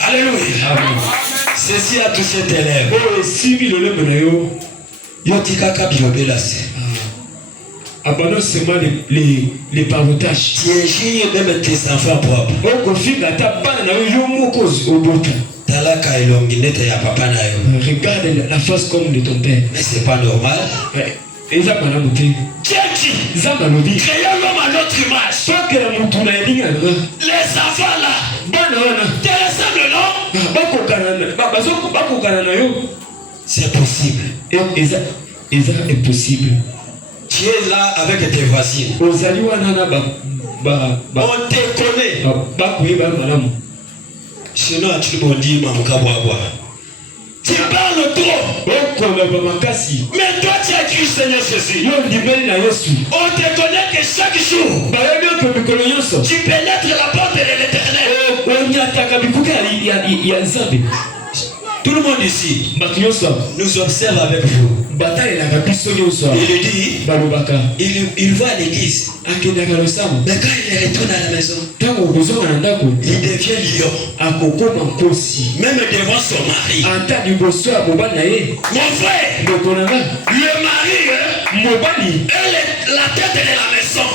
Alléluia. Ceci a touché tes lèvres. Abandonne seulement les parotages. Tu es même tes enfants propres. Regarde la face comme de ton père. Mais c'est pas normal. Dieu dit, créons l'homme à notre image. Les enfants là, te ressemblent, non? C'est possible. Est possible. Tu es là avec tes voisines. On te connaît. Sinon, tu me dis, tu parles trop. Mais toi tu as cru Seigneur Jésus. On te connaît que chaque jour tu pénètres la porte de l'Éternel. Tout le monde ici nous observe avec vous. Il dit, il va à l'église. Mais quand il retourne à la maison, il devient lion. Même devant son mari. Mon frère, le mari est la tête de la maison.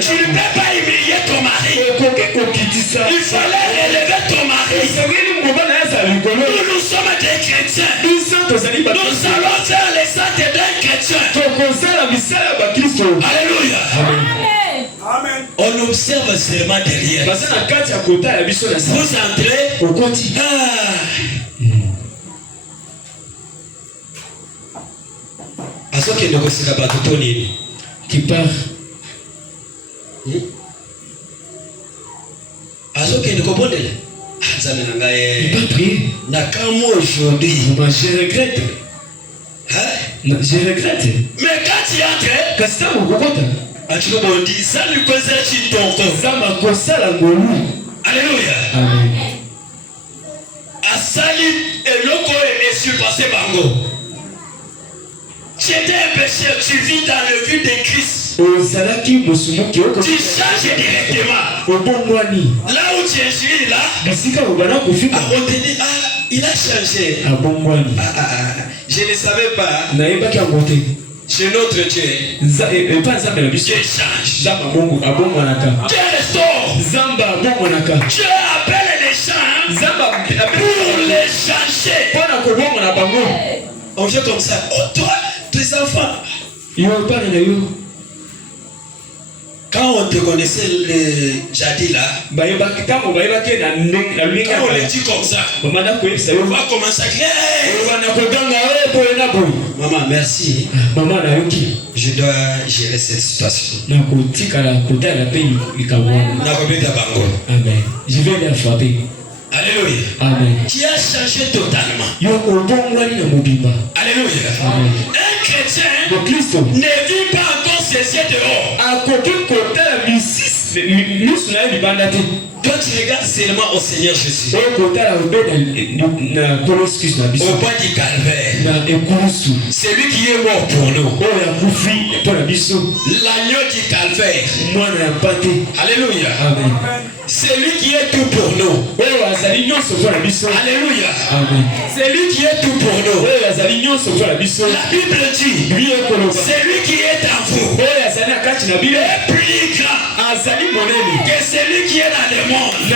Tu ne peux pas humilier ton mari. Il fallait élever ton mari. Nous sommes des chrétiens. Nous allons faire les actes d'un chrétien. Alléluia. Amen. On observe seulement derrière. Vous entrez. Qui part. Il va prier. Aujourd'hui. Je regrette. Je regrette. Mais quand tu entres, alléluia. Amen. Asali eloko et passé bango. Tu étais un pécheur, tu vis dans le vide de Christ. Tu changes directement. Là où tu es jugé, là, on te dit, il a changé. Je ne savais pas. Chez notre Dieu, Dieu change. Dieu restaure. Dieu appelle les gens pour les changer. On fait comme ça. Oh, toi, tes enfants. Quand on te connaissait le jadis là, quand on le dit comme ça, on va commencer à crier. Maman, merci. Je dois gérer cette situation. Amen. Je vais la frapper. Alléluia. Amen. Qui a changé totalement. Alléluia. Amen. Un chrétien ne vit pas encore ses yeux dehors. Toi tu regardes seulement au Seigneur Jésus. Au point du calvaire. C'est lui qui est mort pour nous. L'agneau du calvaire. Alléluia. Amen. C'est lui qui est tout pour nous. Alléluia. C'est lui qui est tout pour nous. La Bible dit, c'est lui qui est en vous. Est plus grand que celui qui est dans le monde. Qui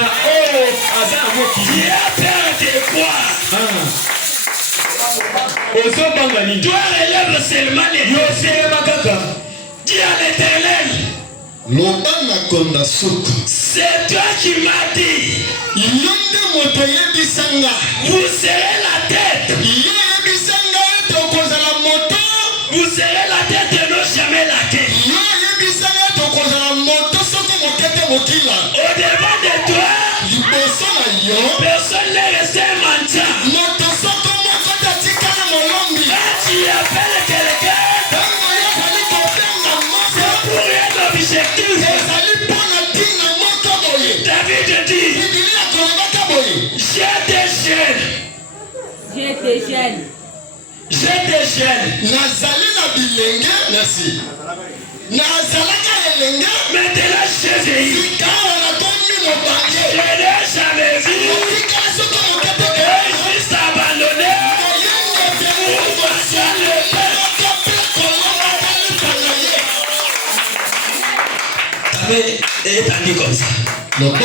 a peur de quoi? Toi relève seulement les yeux. Dis à l'Éternel. C'est toi qui m'as dit. Vous serez la tête. Vous serez la tête et non jamais la queue. Au devant de toi, personne n'est resté mendiant. Quand tu appelles quelqu'un, c'est pour un objectif. David dit, j'étais jeune. Merci. Maintenant j'ai vieilli. Je n'ai jamais vu juste abandonné pour passer le père. Et t'as dit comme ça. Tu ne peux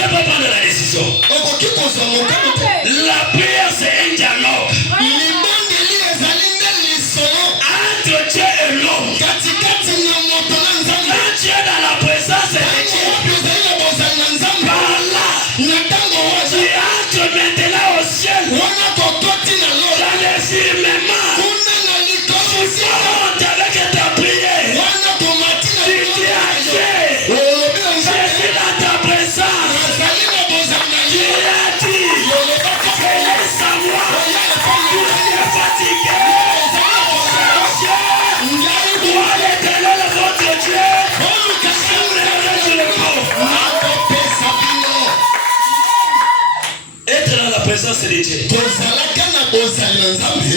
pas prendre la décision. La prière c'est un dialogue entre Dieu et l'homme. Quand tu es dans la présence de Dieu, par là, tu entres maintenant au ciel. Dans les firmaments, tu montes avec ta prière. Tu dis à Dieu, je suis dans ta présence. Tu as dit, présence de Dieu.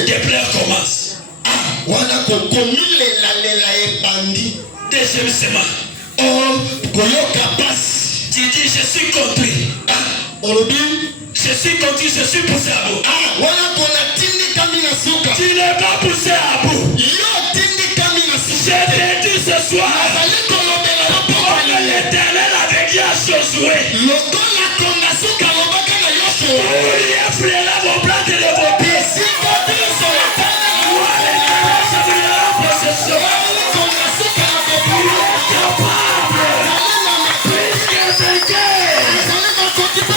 Des prières commencent. Deuxièmement, tu dis je suis contrit. Je suis contrit, je suis poussé à bout. Tu n'es pas poussé à bout. Je t'ai dit ce soir, comme l'Éternel avait dit à Josué, vous lui effleurez vos plantes et vos pieds. Moi, l'Éternel, je vous donne la possession. Puisque c'est Dieu,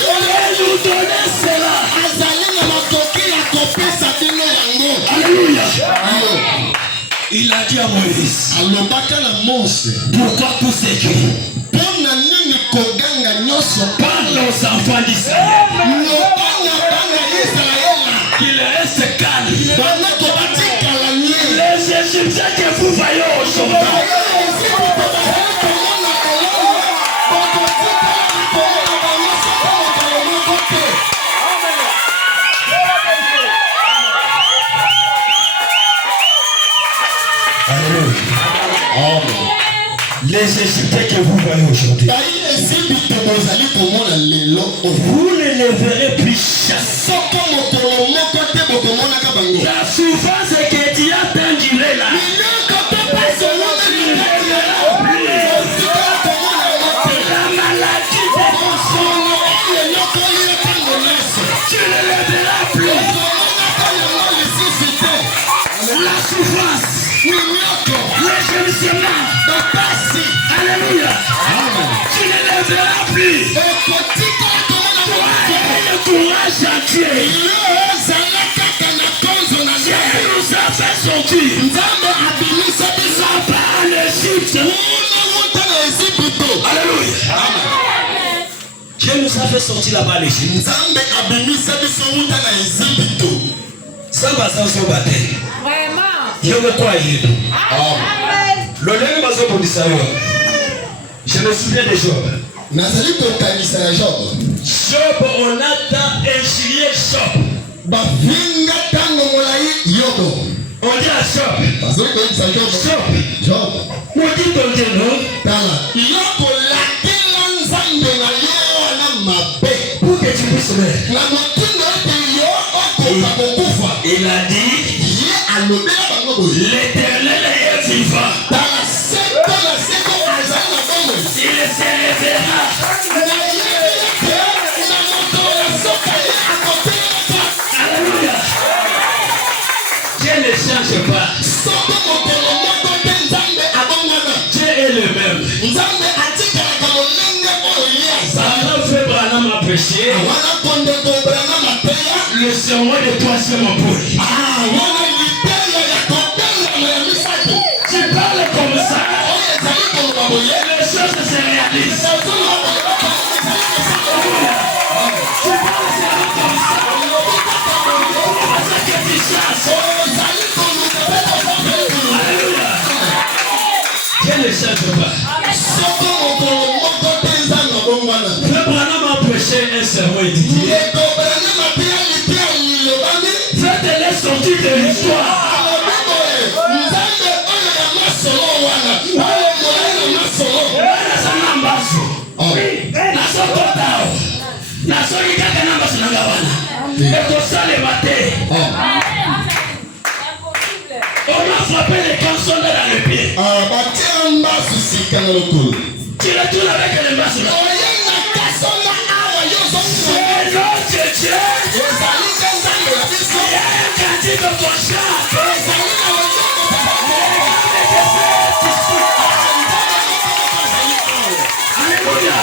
allez nous donner cela. Alléluia. Il a dit à Moïse, pourquoi tous ces cris? Parle aux enfants d'Israël. Il reste calme. Les Égyptiens que vous voyez aujourd'hui, les Égyptiens que vous voyez aujourd'hui, vous ne les verrez plus jamais. La souffrance que tu as endurée là, la maladie de ton sang, tu ne les verras plus. La souffrance, le gémissement, alléluia, tu ne les verras plus. Le courage à Dieu. Dieu nous a fait sortir. Par l'Égypte. Alléluia. Dieu nous a fait sortir là-bas l'Égypte. Ça va sans se battre. Vraiment. Je veux quoi y le lendemain, je me souviens de Job. Job, on a injurié Job. On dit à Job, Job, on dit ton Dieu, non? Pour que tu puisses mettre. Il a dit, l'Éternel est vivant. Il se lèvera. Alléluia. Dieu ne change pas. Dieu est le même. Pendant que Branham a prêché le sermon de troisième apôtre, tu parles comme ça, les choses se réalisent. Tu parles comme ça, parce que tu chasses. Alléluia. Dieu ne change pas. Le Branham a prêché un sermon et dit, faites-les sortir de l'histoire. On a frappé les cançons dans le pied. Tu retournes avec les masses là. C'est notre Dieu. Il y a un de ton chat. Alléluia.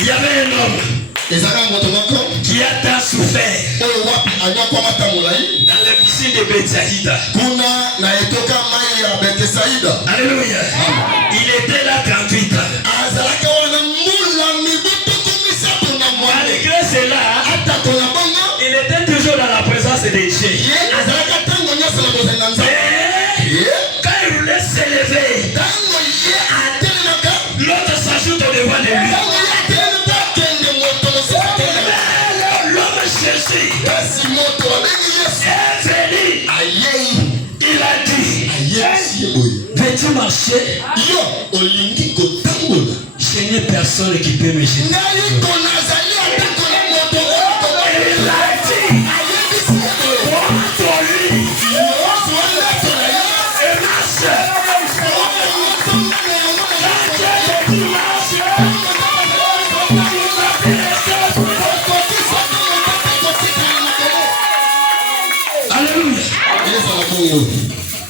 Il y avait un homme qui a tant souffert dans les piscines de Bethsaïda. Alléluia. Il était là 38 ans. Malgré cela, il était toujours dans la présence de Dieu. Quand il voulait s'élever, l'autre s'ajoute au devant de lui. L'homme veux-tu marcher? Je n'ai personne qui peut me jeter.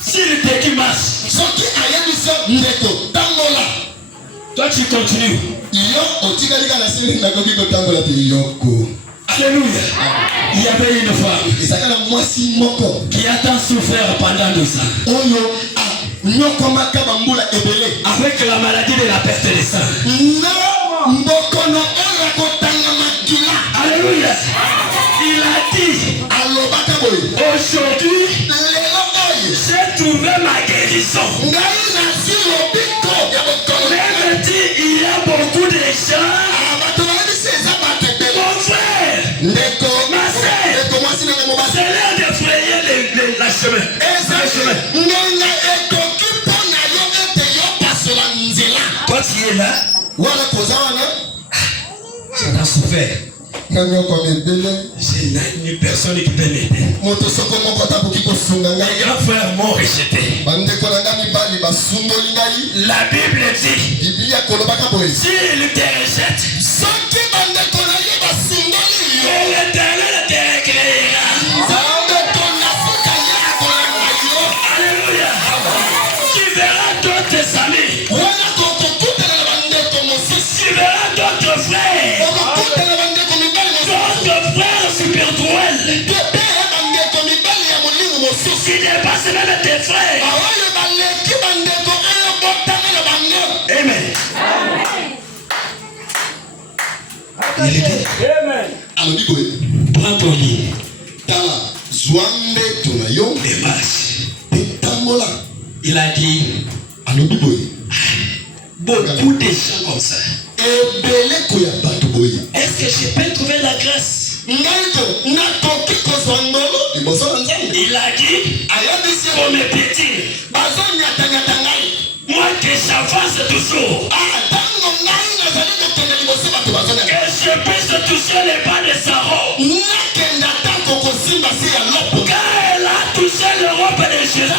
S'il était qui marche, toi tu continues. Alléluia. Il y avait une femme qui a tant souffert pendant 2 ans avec la maladie de la perte de sang. Alléluia. Il a dit, aujourd'hui, j'ai trouvé ma guérison. Même dit, il y a beaucoup de gens. Mon frère, ma soeur, c'est l'heure de frayer la chemin. Toi tu es là, tu as souffert. Je n'ai une personne qui peut m'aider. Mes grands frères m'ont rejeté. La Bible dit, s'il te rejette, l'Éternel te récréera. Alléluia. Tu verras d'autres amis. Tu verras d'autres frères. D'autres frères spirituels. Qui dépassent même tes frères. Amen. Il dit, prends ton lit et marche. Il a dit, beaucoup de gens comme ça. Est-ce que je peux trouver la grâce? Il a dit, comme petit, moi que j'avance toujours, que je puisse toucher les pas de sa robe, car elle a touché le robe de Jésus.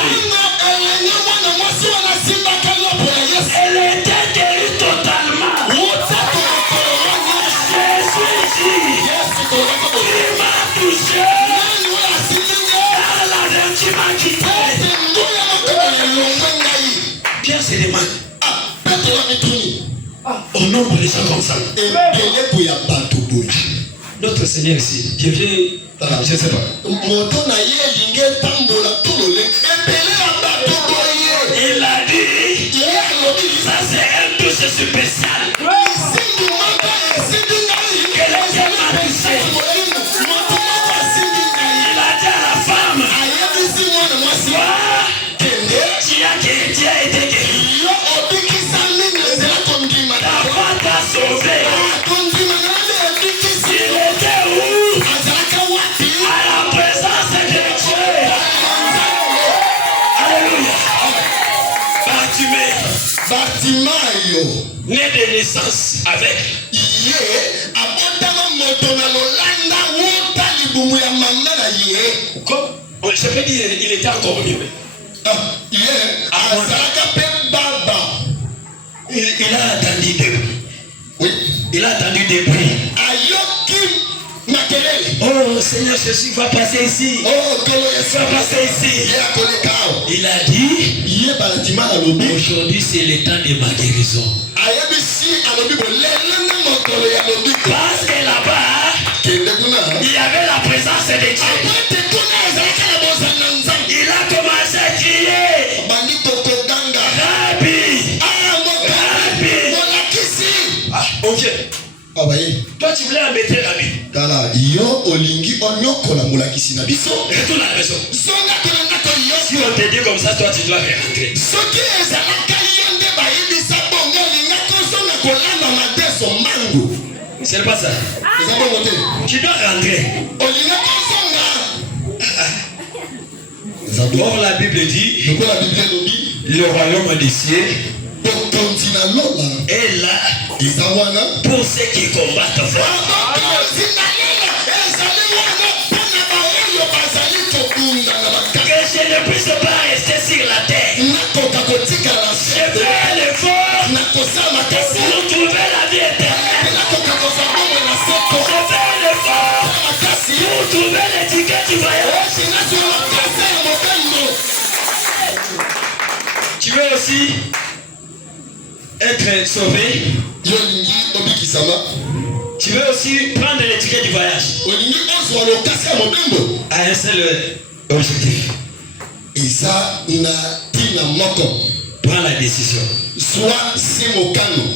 Elle était guérie totalement. Il m'a touché. Car la dame qui m'a quitté. Pierre se demande, au nombre de gens comme ça, notre Seigneur ici, je viens, je ne sais pas. Il a dit, ça c'est un touche spécial. Quel est ce matouché? Il a dit à la femme, tu as été guéri. Ta foi t'a sauvé. Il était où? À la présence de Dieu. Alléluia. Bartimée, né de naissance avec. Comme je peux dire, il était encore mieux. Il a attendu depuis. Oui. Il a attendu depuis. Oh Seigneur Jésus va passer ici. Va passer ici. Il a dit, aujourd'hui c'est le temps de ma guérison. Parce que là-bas, il y avait la présence de Dieu. Il a commencé à crier. Rabbi. Ok. Toi tu voulais embêter Rabbi. Retourne à la maison. Si on te dit comme ça, toi tu dois rentrer. C'est pas ça. Tu dois rentrer. Or la Bible dit, Le royaume des cieux est là pour ceux qui combattent fort. Que je ne puisse pas rester sur la terre. Je fais l'effort pour trouver la vie éternelle. Je fais l'effort pour trouver l'étiquette du voyage. Tu veux aussi être sauvé? Tu veux aussi prendre l'étiquette du voyage? À un seul objectif. Prends la décision.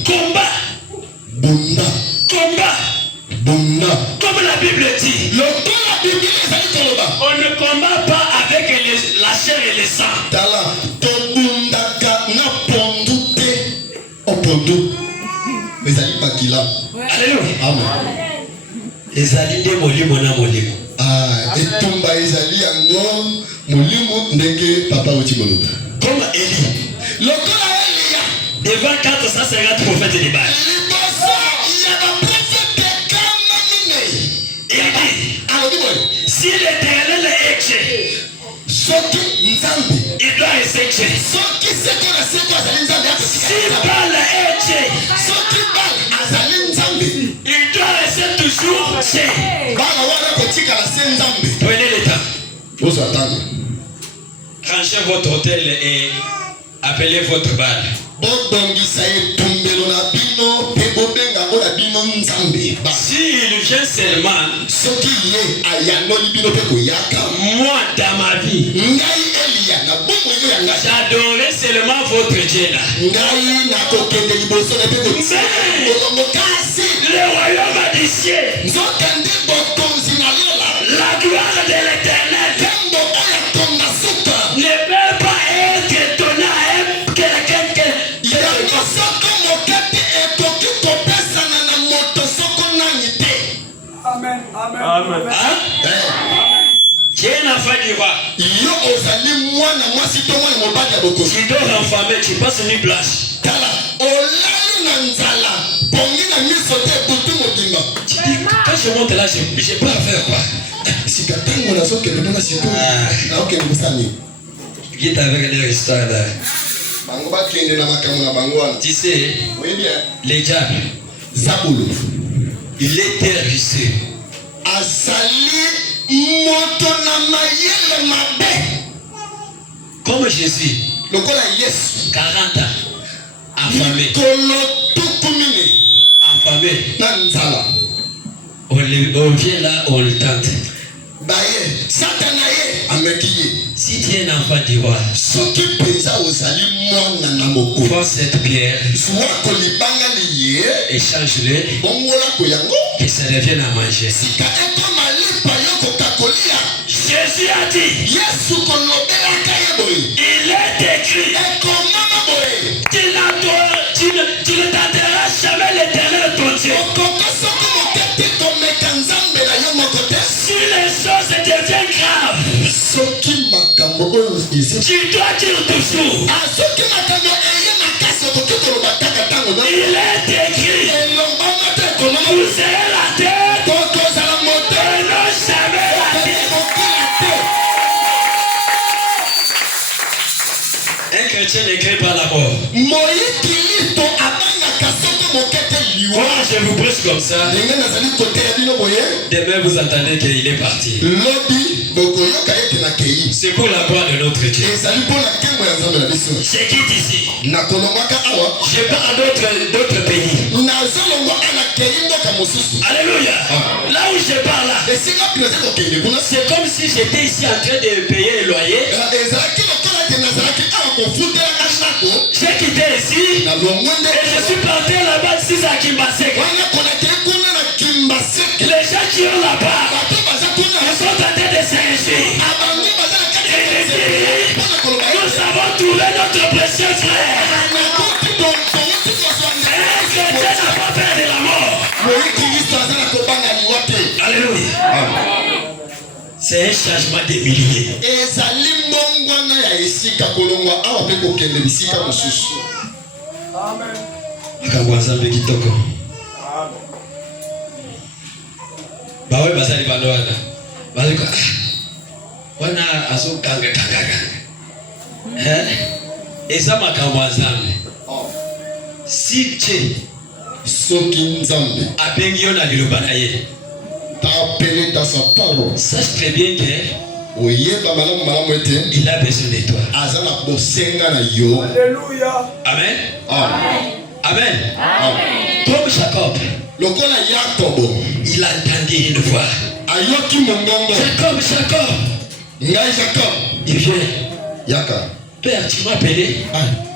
Combat. Combat. Comme la Bible dit. On ne combat pas avec la chair et le sang. Alléluia. Amen. Ezali de molimo na molimo. Etumba ezali yango molimo ndenge papa otimoloba. Comme Élie. Lokola Elia. Devant 450 prophètes de Baal. Il dit, si l'Éternel est Dieu, il doit rester Dieu. Si Baal est Dieu, il doit rester toujours Dieu. Prenez le temps. Ranchez votre hôtel et appelez votre Baal. S'il vient seulement, moi dans ma vie, j'adorerai seulement votre Dieu là. Le royaume des cieux, la gloire de l'Éternel ne peut pas être étonnant à quelqu'un que Amen. Tu es un enfant du roi. Tu dois renfermer, tu passes une plage. Tu dis, quand je monte là, je n'ai pas à faire quoi. Qui est avec leur histoire là. Tu sais, les diables, il est terrorisé. Comme Jésus, 40 ans, affamé. On vient là, on le tente. Si tu es un enfant du roi, prends cette pierre et change-le, que ça devienne à manger. Jésus a dit, il est écrit, tu ne tenteras jamais l'Éternel ton Dieu. Si les choses deviennent graves, tu dois dire toujours, il est écrit, vous serez la tête et non jamais la tête. Un chrétien ne crée pas la mort. Moi je vous prêche comme ça. Demain vous entendez qu'il est parti. C'est pour la gloire de notre Dieu. Je quitte ici. Je pars à d'autres pays. Alléluia. Là où je pars là, c'est comme si j'étais ici en train de payer le loyer. J'ai quitté ici et je suis parti là-bas ici à Kimbasek. Les gens qui ont là-bas sont en train de se réjouir. Nous avons trouvé notre précieux frère. Un chrétien n'a pas peur de la mort. Alléluia. C'est un changement de milliers. ezali mbongwana ya esika kolongwa awa pe kokende bisika mosusu. Amen. Makambo nzambe kitoko. Bawe basali bandwana. Bazika. Wana azokanga kanga. Eza makambo nzambe. Si che soki nzambe abengi yo na liloba na ye, t'a appelé dans sa parole, sache très bien que oyeba malamu malamu ete il a besoin de toi. aza na bosenga na yo. Alléluia. Amen. Amen. Amen. Amen. Comme Jacob, Lokola Yakobo il a entendu une voix. ayoki mongongo, Jacob, Jacob. ngai Jacob, Il vient. yaka Père, tu m'as appelé.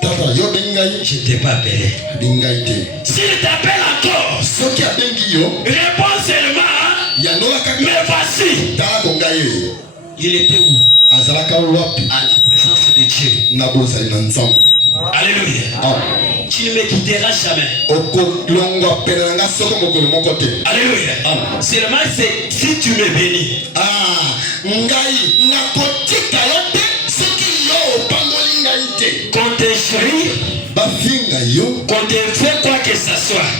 tata yo bengi ngai, Je ne t'ai pas appelé. bengai te. S'il t'appelle encore, Soki abengi yo réponds seulement. yandola kaka Mais voici. tala kongai Il était où? azalaka wapi À la présence de Dieu. na bozali na nzambe. Alléluia. Amen. Tu ne me quitteras jamais. okolongwa pene na nga soko mokolo moko te. Alléluia. Amen. Seulement c'est si tu me bénis. Ngai nakotika yo te soki yo opamboli ngai te. Qu'on te chérit, bafinga yo qu'on te fait quoi que ce soit.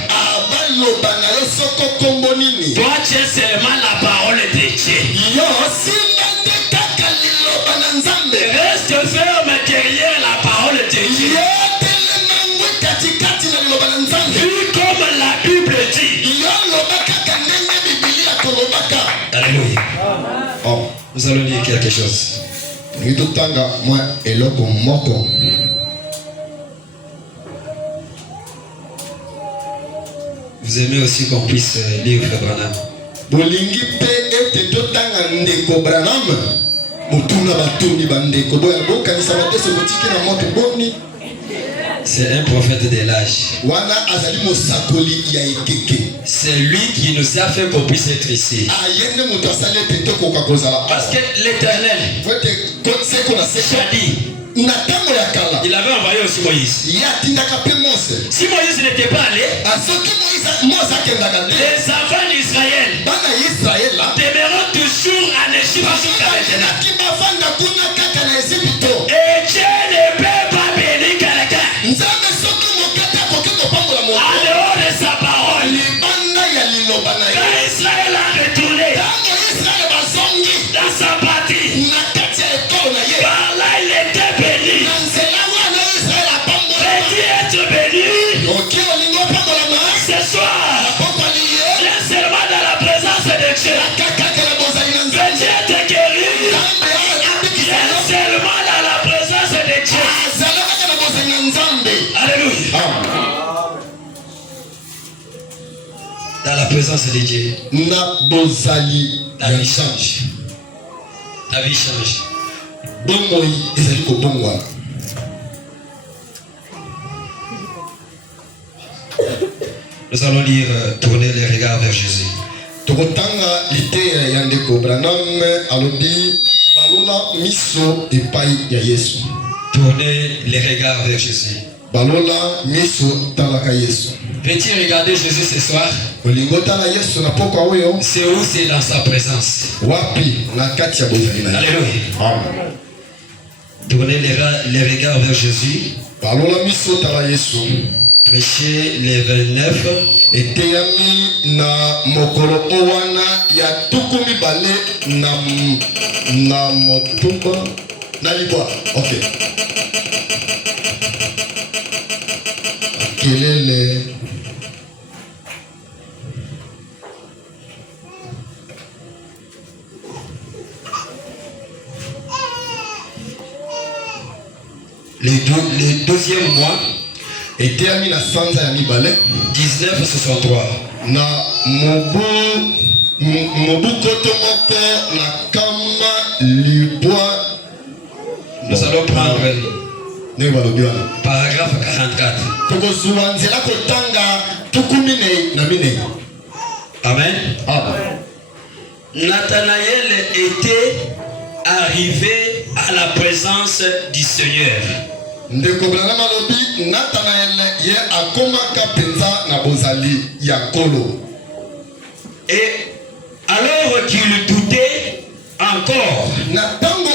baloba na yo soko kombo nini. Toi tu es seulement la parole de Dieu. yo simba te kaka liloba na nzambe. Reste ferme derrière la parole de Dieu. yo telema ngwe katikati na liloba na nzambe. Vu comme la Bible dit. yo loba kaka ndenge bibilia kolobaka. Alléluia. Oh. Nous allons dire quelque chose. Nitotanga mwa eloko moko. Vous aimez aussi qu'on puisse lire Frère Branham. Bolingi pe ete totanga ndeko Branham. Mutuna batuni bandeko boya bokanisa mateso botiki na moto boni. C'est un prophète de l'âge. Wana azali mosakoli ya ekeke. C'est lui qui nous a fait qu'on puisse être ici. Ayende mutu asali ete tokoka kozala. Parce que l'Éternel, Vote kotse kona c'est secha. dit, Na tango ya kala. il avait envoyé aussi Moïse. Ya tindaka pe Mose. Si Moïse n'était pas allé, Asoki Mose akendaka te. les enfants d'Israël Bana Israël la. demeureront toujours en Égypte jusqu'à maintenant. Kibafanda kuna kaka na Ezipito. Et Dieu ne peut pas bénir quelqu'un Nzambe soki mokata koki kopambola en moto. dehors de sa parole. Libanda ya liloba na ye. Quand Israël a retourné Tango Israël bazongi dans sa patrie, na kati ya ekolo na ye. par là il était béni. Na nzela wana Israël apambola. Peux-tu être béni Oki olingo apambola ma. ce soir? Pokwa liye. Viens seulement dans la présence de Dieu. Kaka la bozali na nzambe. Peux-tu être guéri? Nzambe abikisa Viens yo. seulement dans la présence de Dieu. Azala kaka na bozali na nzambe. Alléluia. Dans la présence de Dieu, Na bozali ta ya vie nzambe. change. Ta vie change. Bomoi ezali kobongwana. Nous allons lire, tourner les regards vers Jésus. Tokotanga liteya ya ndeko Branham alobi balola miso epai ya Yesu. Tourner les regards vers Jésus. Balola miso talaka Yesu. Peux-tu regarder Jésus ce soir? Olingo tala Yesu na pokwa oyo. C'est où? C'est dans sa présence. Wapi na kati ya bozali na ye. Alléluia. Amen. Tourner les regards vers Jésus. Balola miso tala Yesu. Prêcher les 29. Eteyami na mokolo owana ya tuku mibale na motumba na libwa. Okay. Kelele. Le deuxième mois, Eteyami na sanza ya mibale 1963. na mobu koto moko na kama libwa. Nous allons prendre Ndenge balobi wana. paragraphe 44. Tokozwa nzela kotanga tuku minei na minei. Amen. Amen. Nathanaël était arrivé à la présence du Seigneur. Ndeko Branham alobi Nathanaël ye akomaka penza na bozali ya kolo. Et alors qu'il doutait en encore na tango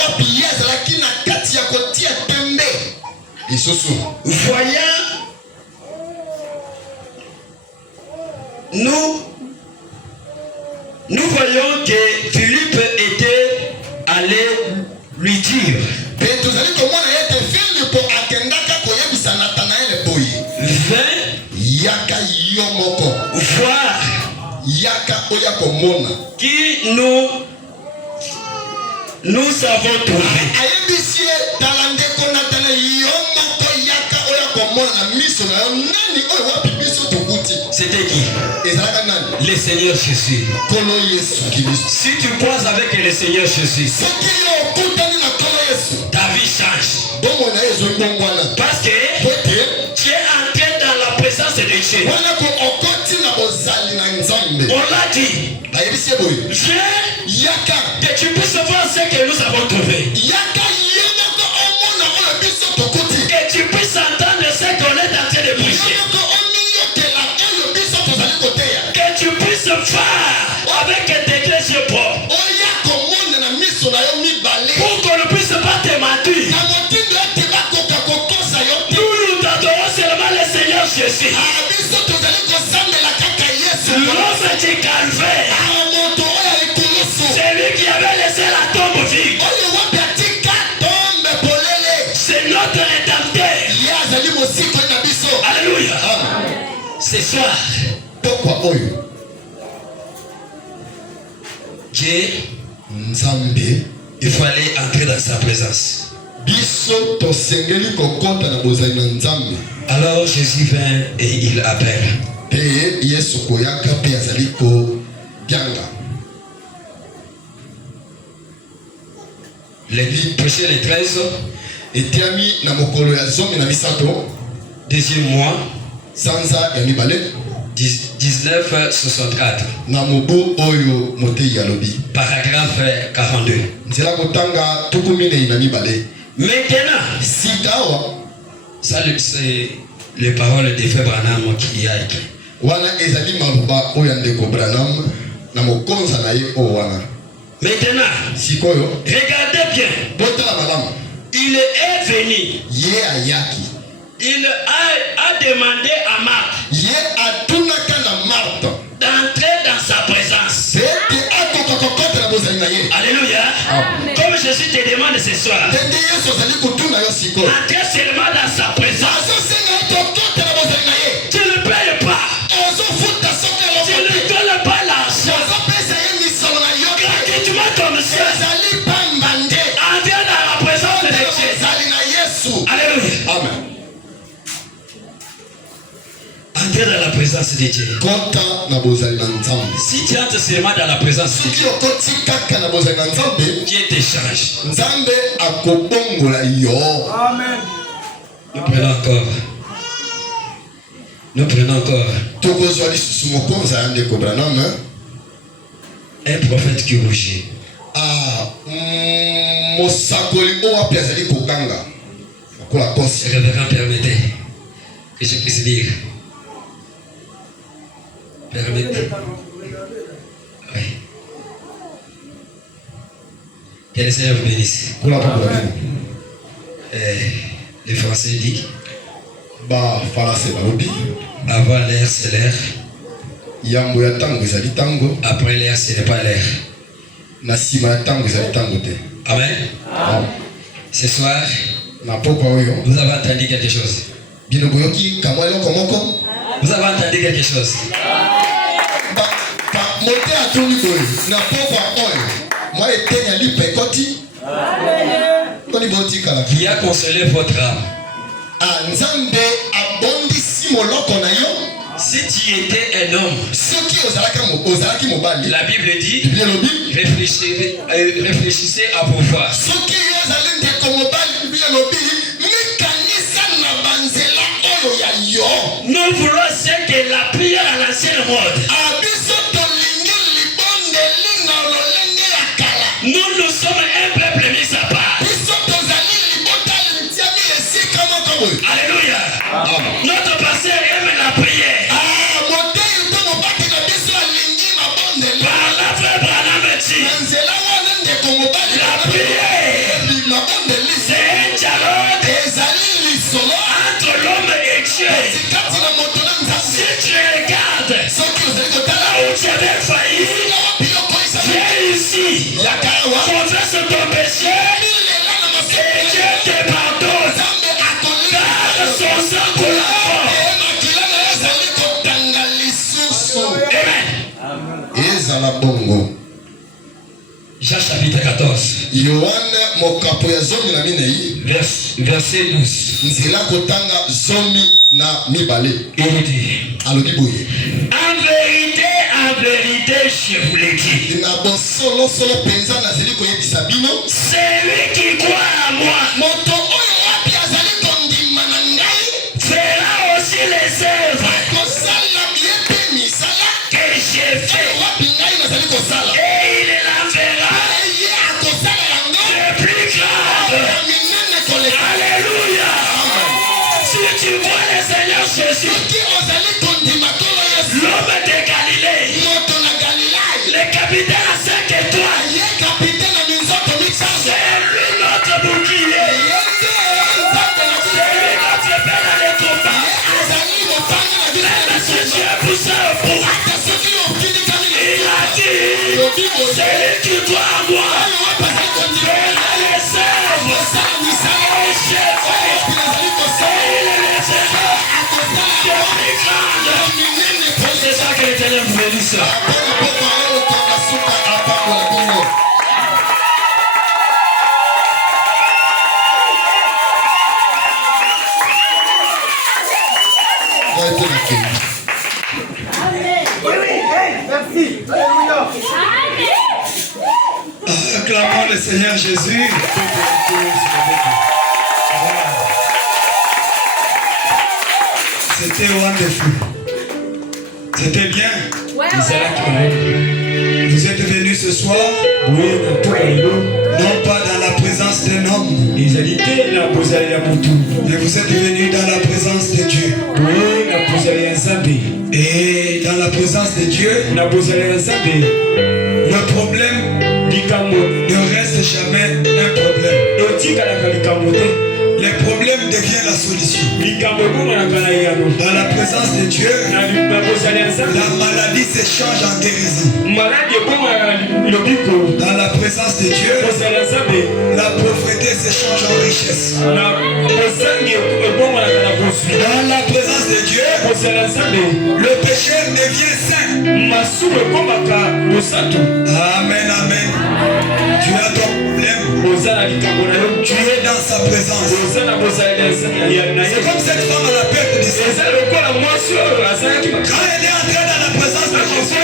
wapi yazalaki na kati ya kotia tembe lisusu. voyant nous voyons que Philippe était allé lui dire. Yaka yomoko. Voir Yaka oyako mona. Qui nous avons trouvé. Ayebisie talande konatana yomoko yaka oyako mona miso na nani oyo wapi biso tokuti. C'était qui? Ezalaka nani? Le Seigneur Jésus. Kolo Yesu Kristo. Si tu crois avec le Seigneur Jésus, soki yo okutani na Kolo Yesu, ta vie change. Bongo na yezo ngongwana. Parce que tu es entré dans la présence de Dieu. Wana ko okoti na bozali na Nzambe. On l'a dit. Ayebisie boy. Yaka que tu puisses voir ce que nous avons trouvé. Yaka yomoko omona oyo biso tokuti. Que tu puisses entendre ce qu'on est en train de prêcher. Que tu puisses voir avec tes yeux propres. Pour qu'on ne puisse pas te mentir. Nous t'adorons seulement le Seigneur Jésus. L'homme du calvaire. C'est lui qui avait laissé la tombe vide. C'est notre rédempteur. Alléluia. Ce soir, Dieu, il fallait entrer dans sa présence. Alors Jésus vint et il appelle. Prêcher les 13. Deuxième mois. 1964. Paragraphe 42. Maintenant, ça c'est les paroles de Frère Branham qui a écrit. Maintenant, regardez bien. Il est venu. Il a demandé à Marthe d'entrer dans sa présence. Alléluia. Comme Jésus te demande ce soir, entrer seulement dans sa présence. Tu ne payes pas. Tu ne donnes pas l'argent. Gratuitement comme ça. Entrez dans la présence de Dieu. Alléluia. Amen. Entrer dans la présence de Dieu. Si tu entres seulement dans la présence de Dieu, Dieu te change. Amen. Nous prenons encore. Un prophète qui rougit. Révérend, permettez que je puisse dire. Permettez. Oui. Que le Seigneur vous bénisse. Le français dit avant l'air c'est l'air. Après l'air ce n'est pas l'air. Amen. Ce soir, vous avez entendu quelque chose. Vous avez entendu quelque chose. Qui a consolé votre âme. Si tu étais un homme, la Bible dit, réfléchissez à pouvoir. Nous voulons ce que la prière à l'ancienne mode. Nous sommes un peuple mis à part. Alléluia. Notre pasteur aime la prière. Par la frère Branham, tu C'est un dialogue entre l'homme et Dieu. Si tu regardes là où tu avais failli, tu as réussi. Confesse ton péché et Dieu te pardonne. Car son sang coule fort. Amen. Jean chapitre 14. Yohana mokapo ya zomi na minei. Verset 12. Nzela kotanga zomi na mibale. Il dit. Alobi boye. En vérité, je vous le dis. Na bon solo penza na zeli koyebisa bino. Celui qui croit à moi. Moto oyo wapi azali kondima na ngai. Fera aussi les œuvres. Kosala yepe misala. Que j'ai fait. Wapi ngai nazali kosala. Et il la fera. C'est plus grave. Alléluia. Si tu vois le Seigneur Jésus, l'homme de Galilée, le capitaine à 5 étoiles, c'est lui notre bouclier, c'est lui notre père à l'écoupa. Même si tu es poussé au bout, il a dit, celui qui doit à moi, c'est ça que l'Éternel vous bénisse. Acclamons le Seigneur Jésus. C'était wonderful. C'était bien. Vous êtes venus ce soir, non pas dans la présence d'un homme, mais vous êtes venus dans la présence de Dieu. Et dans la présence de Dieu, le problème ne reste jamais un problème. Les problèmes deviennent la solution. Dans la présence de Dieu, la maladie s'échange en guérison. Dans la présence de Dieu, la pauvreté s'échange en richesse. Dans la présence de Dieu, le péché devient saint. Amen, amen. Tu as ton problème. Tu es dans sa présence. C'est comme cette femme à la perte du sang. Quand elle est entrée dans la présence de Jésus,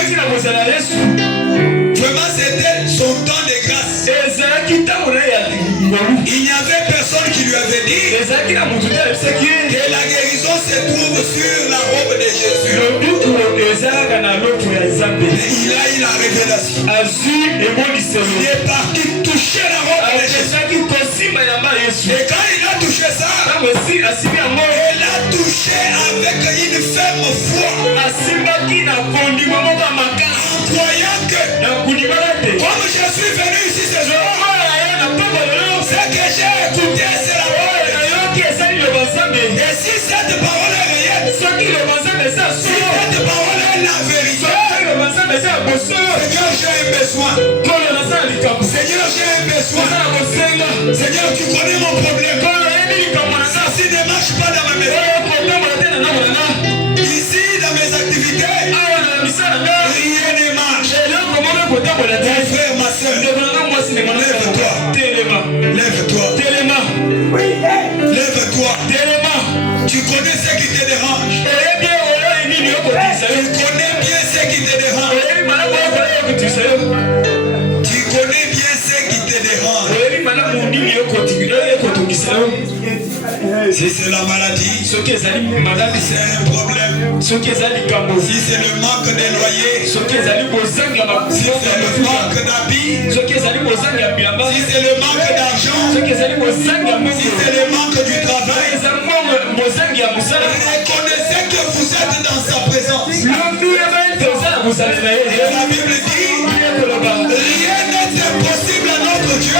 vraiment c'était son temps de grâce. Il n'y avait personne qui lui avait dit que la guérison se trouve sur la robe de Jésus. Mais il a eu la révélation. Il est parti toucher la robe de Jésus. Et quand il a touché ça, il a touché avec une ferme foi, en croyant que comme je suis venu ici ce jour, ce que j'ai écouté c'est la parole de Dieu. Et si cette parole est réelle, si cette parole est la vérité, Seigneur, j'ai un besoin. Seigneur, j'ai un besoin. Seigneur, tu connais mon problème. Si ne marche pas dans ma maison, ici dans mes activités, rien ne marche. Mon frère, ma soeur, lève-toi. Lève-toi. Tu connais ce qui te dérange. Tu connais bien ce qui te dérange. Tu connais bien ce qui te dérange. Si c'est la maladie, si c'est un problème, si c'est le manque de loyer, si c'est le manque d'habits, si c'est le manque d'argent, si c'est le manque du travail, reconnaissez que vous êtes dans sa présence. Et la Bible dit, rien n'est impossible à notre Dieu.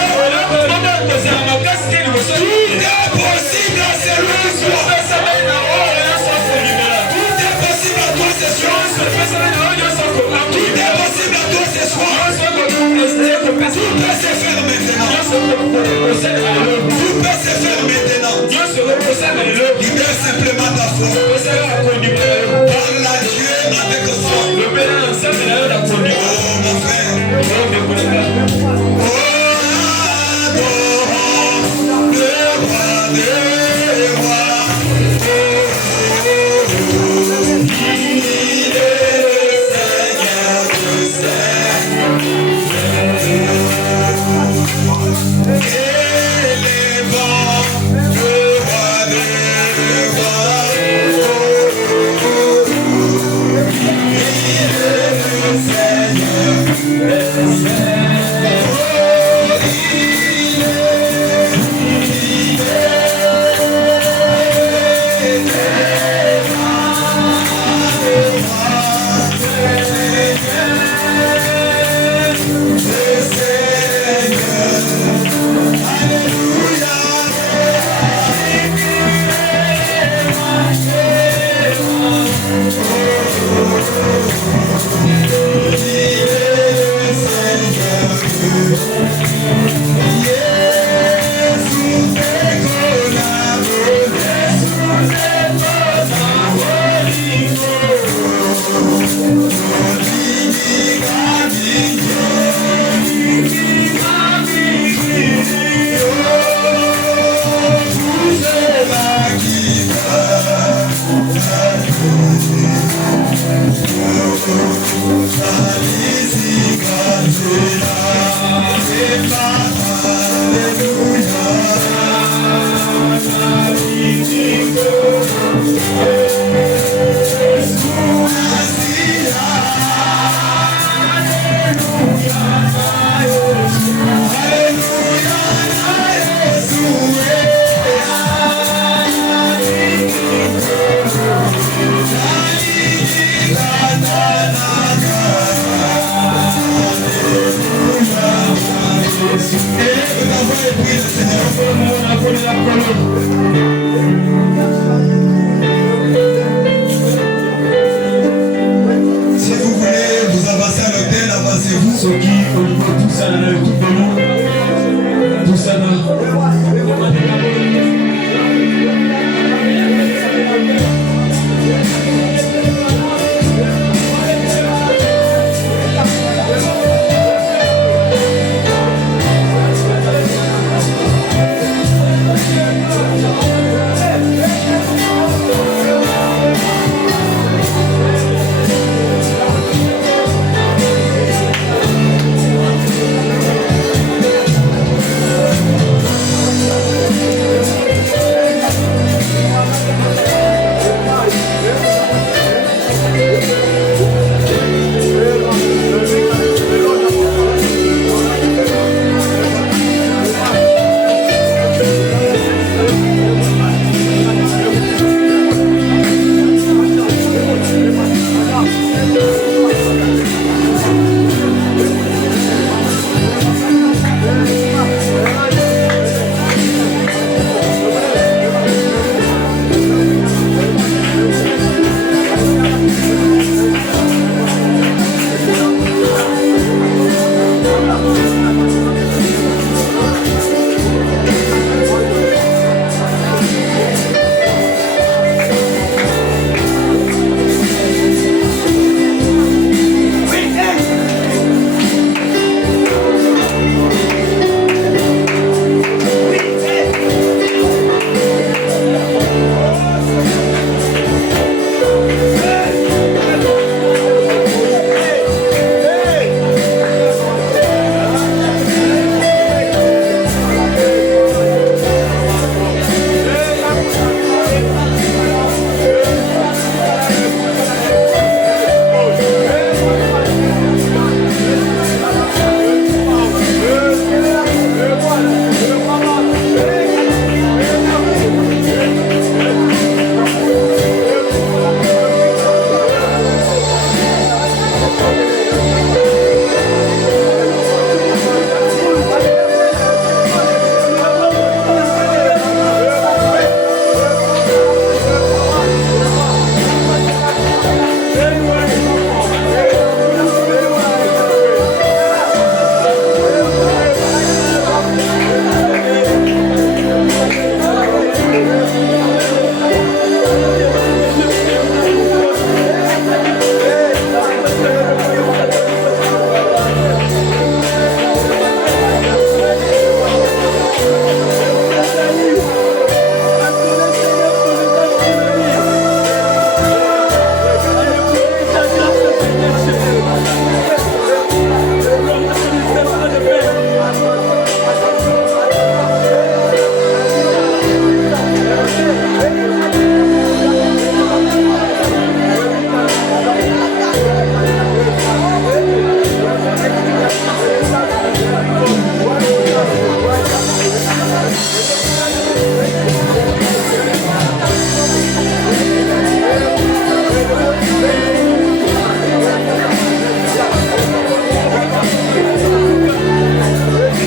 Tout peut se faire maintenant. Tout peut se faire maintenant. Libère simplement ta foi. Parle à Dieu avec foi. Oh mon frère. Oh, adorons le roi des rois. Il est le Seigneur des Seigneurs. Élevons le roi des rois. Il est le Seigneur des Seigneurs. Oh, il Bye.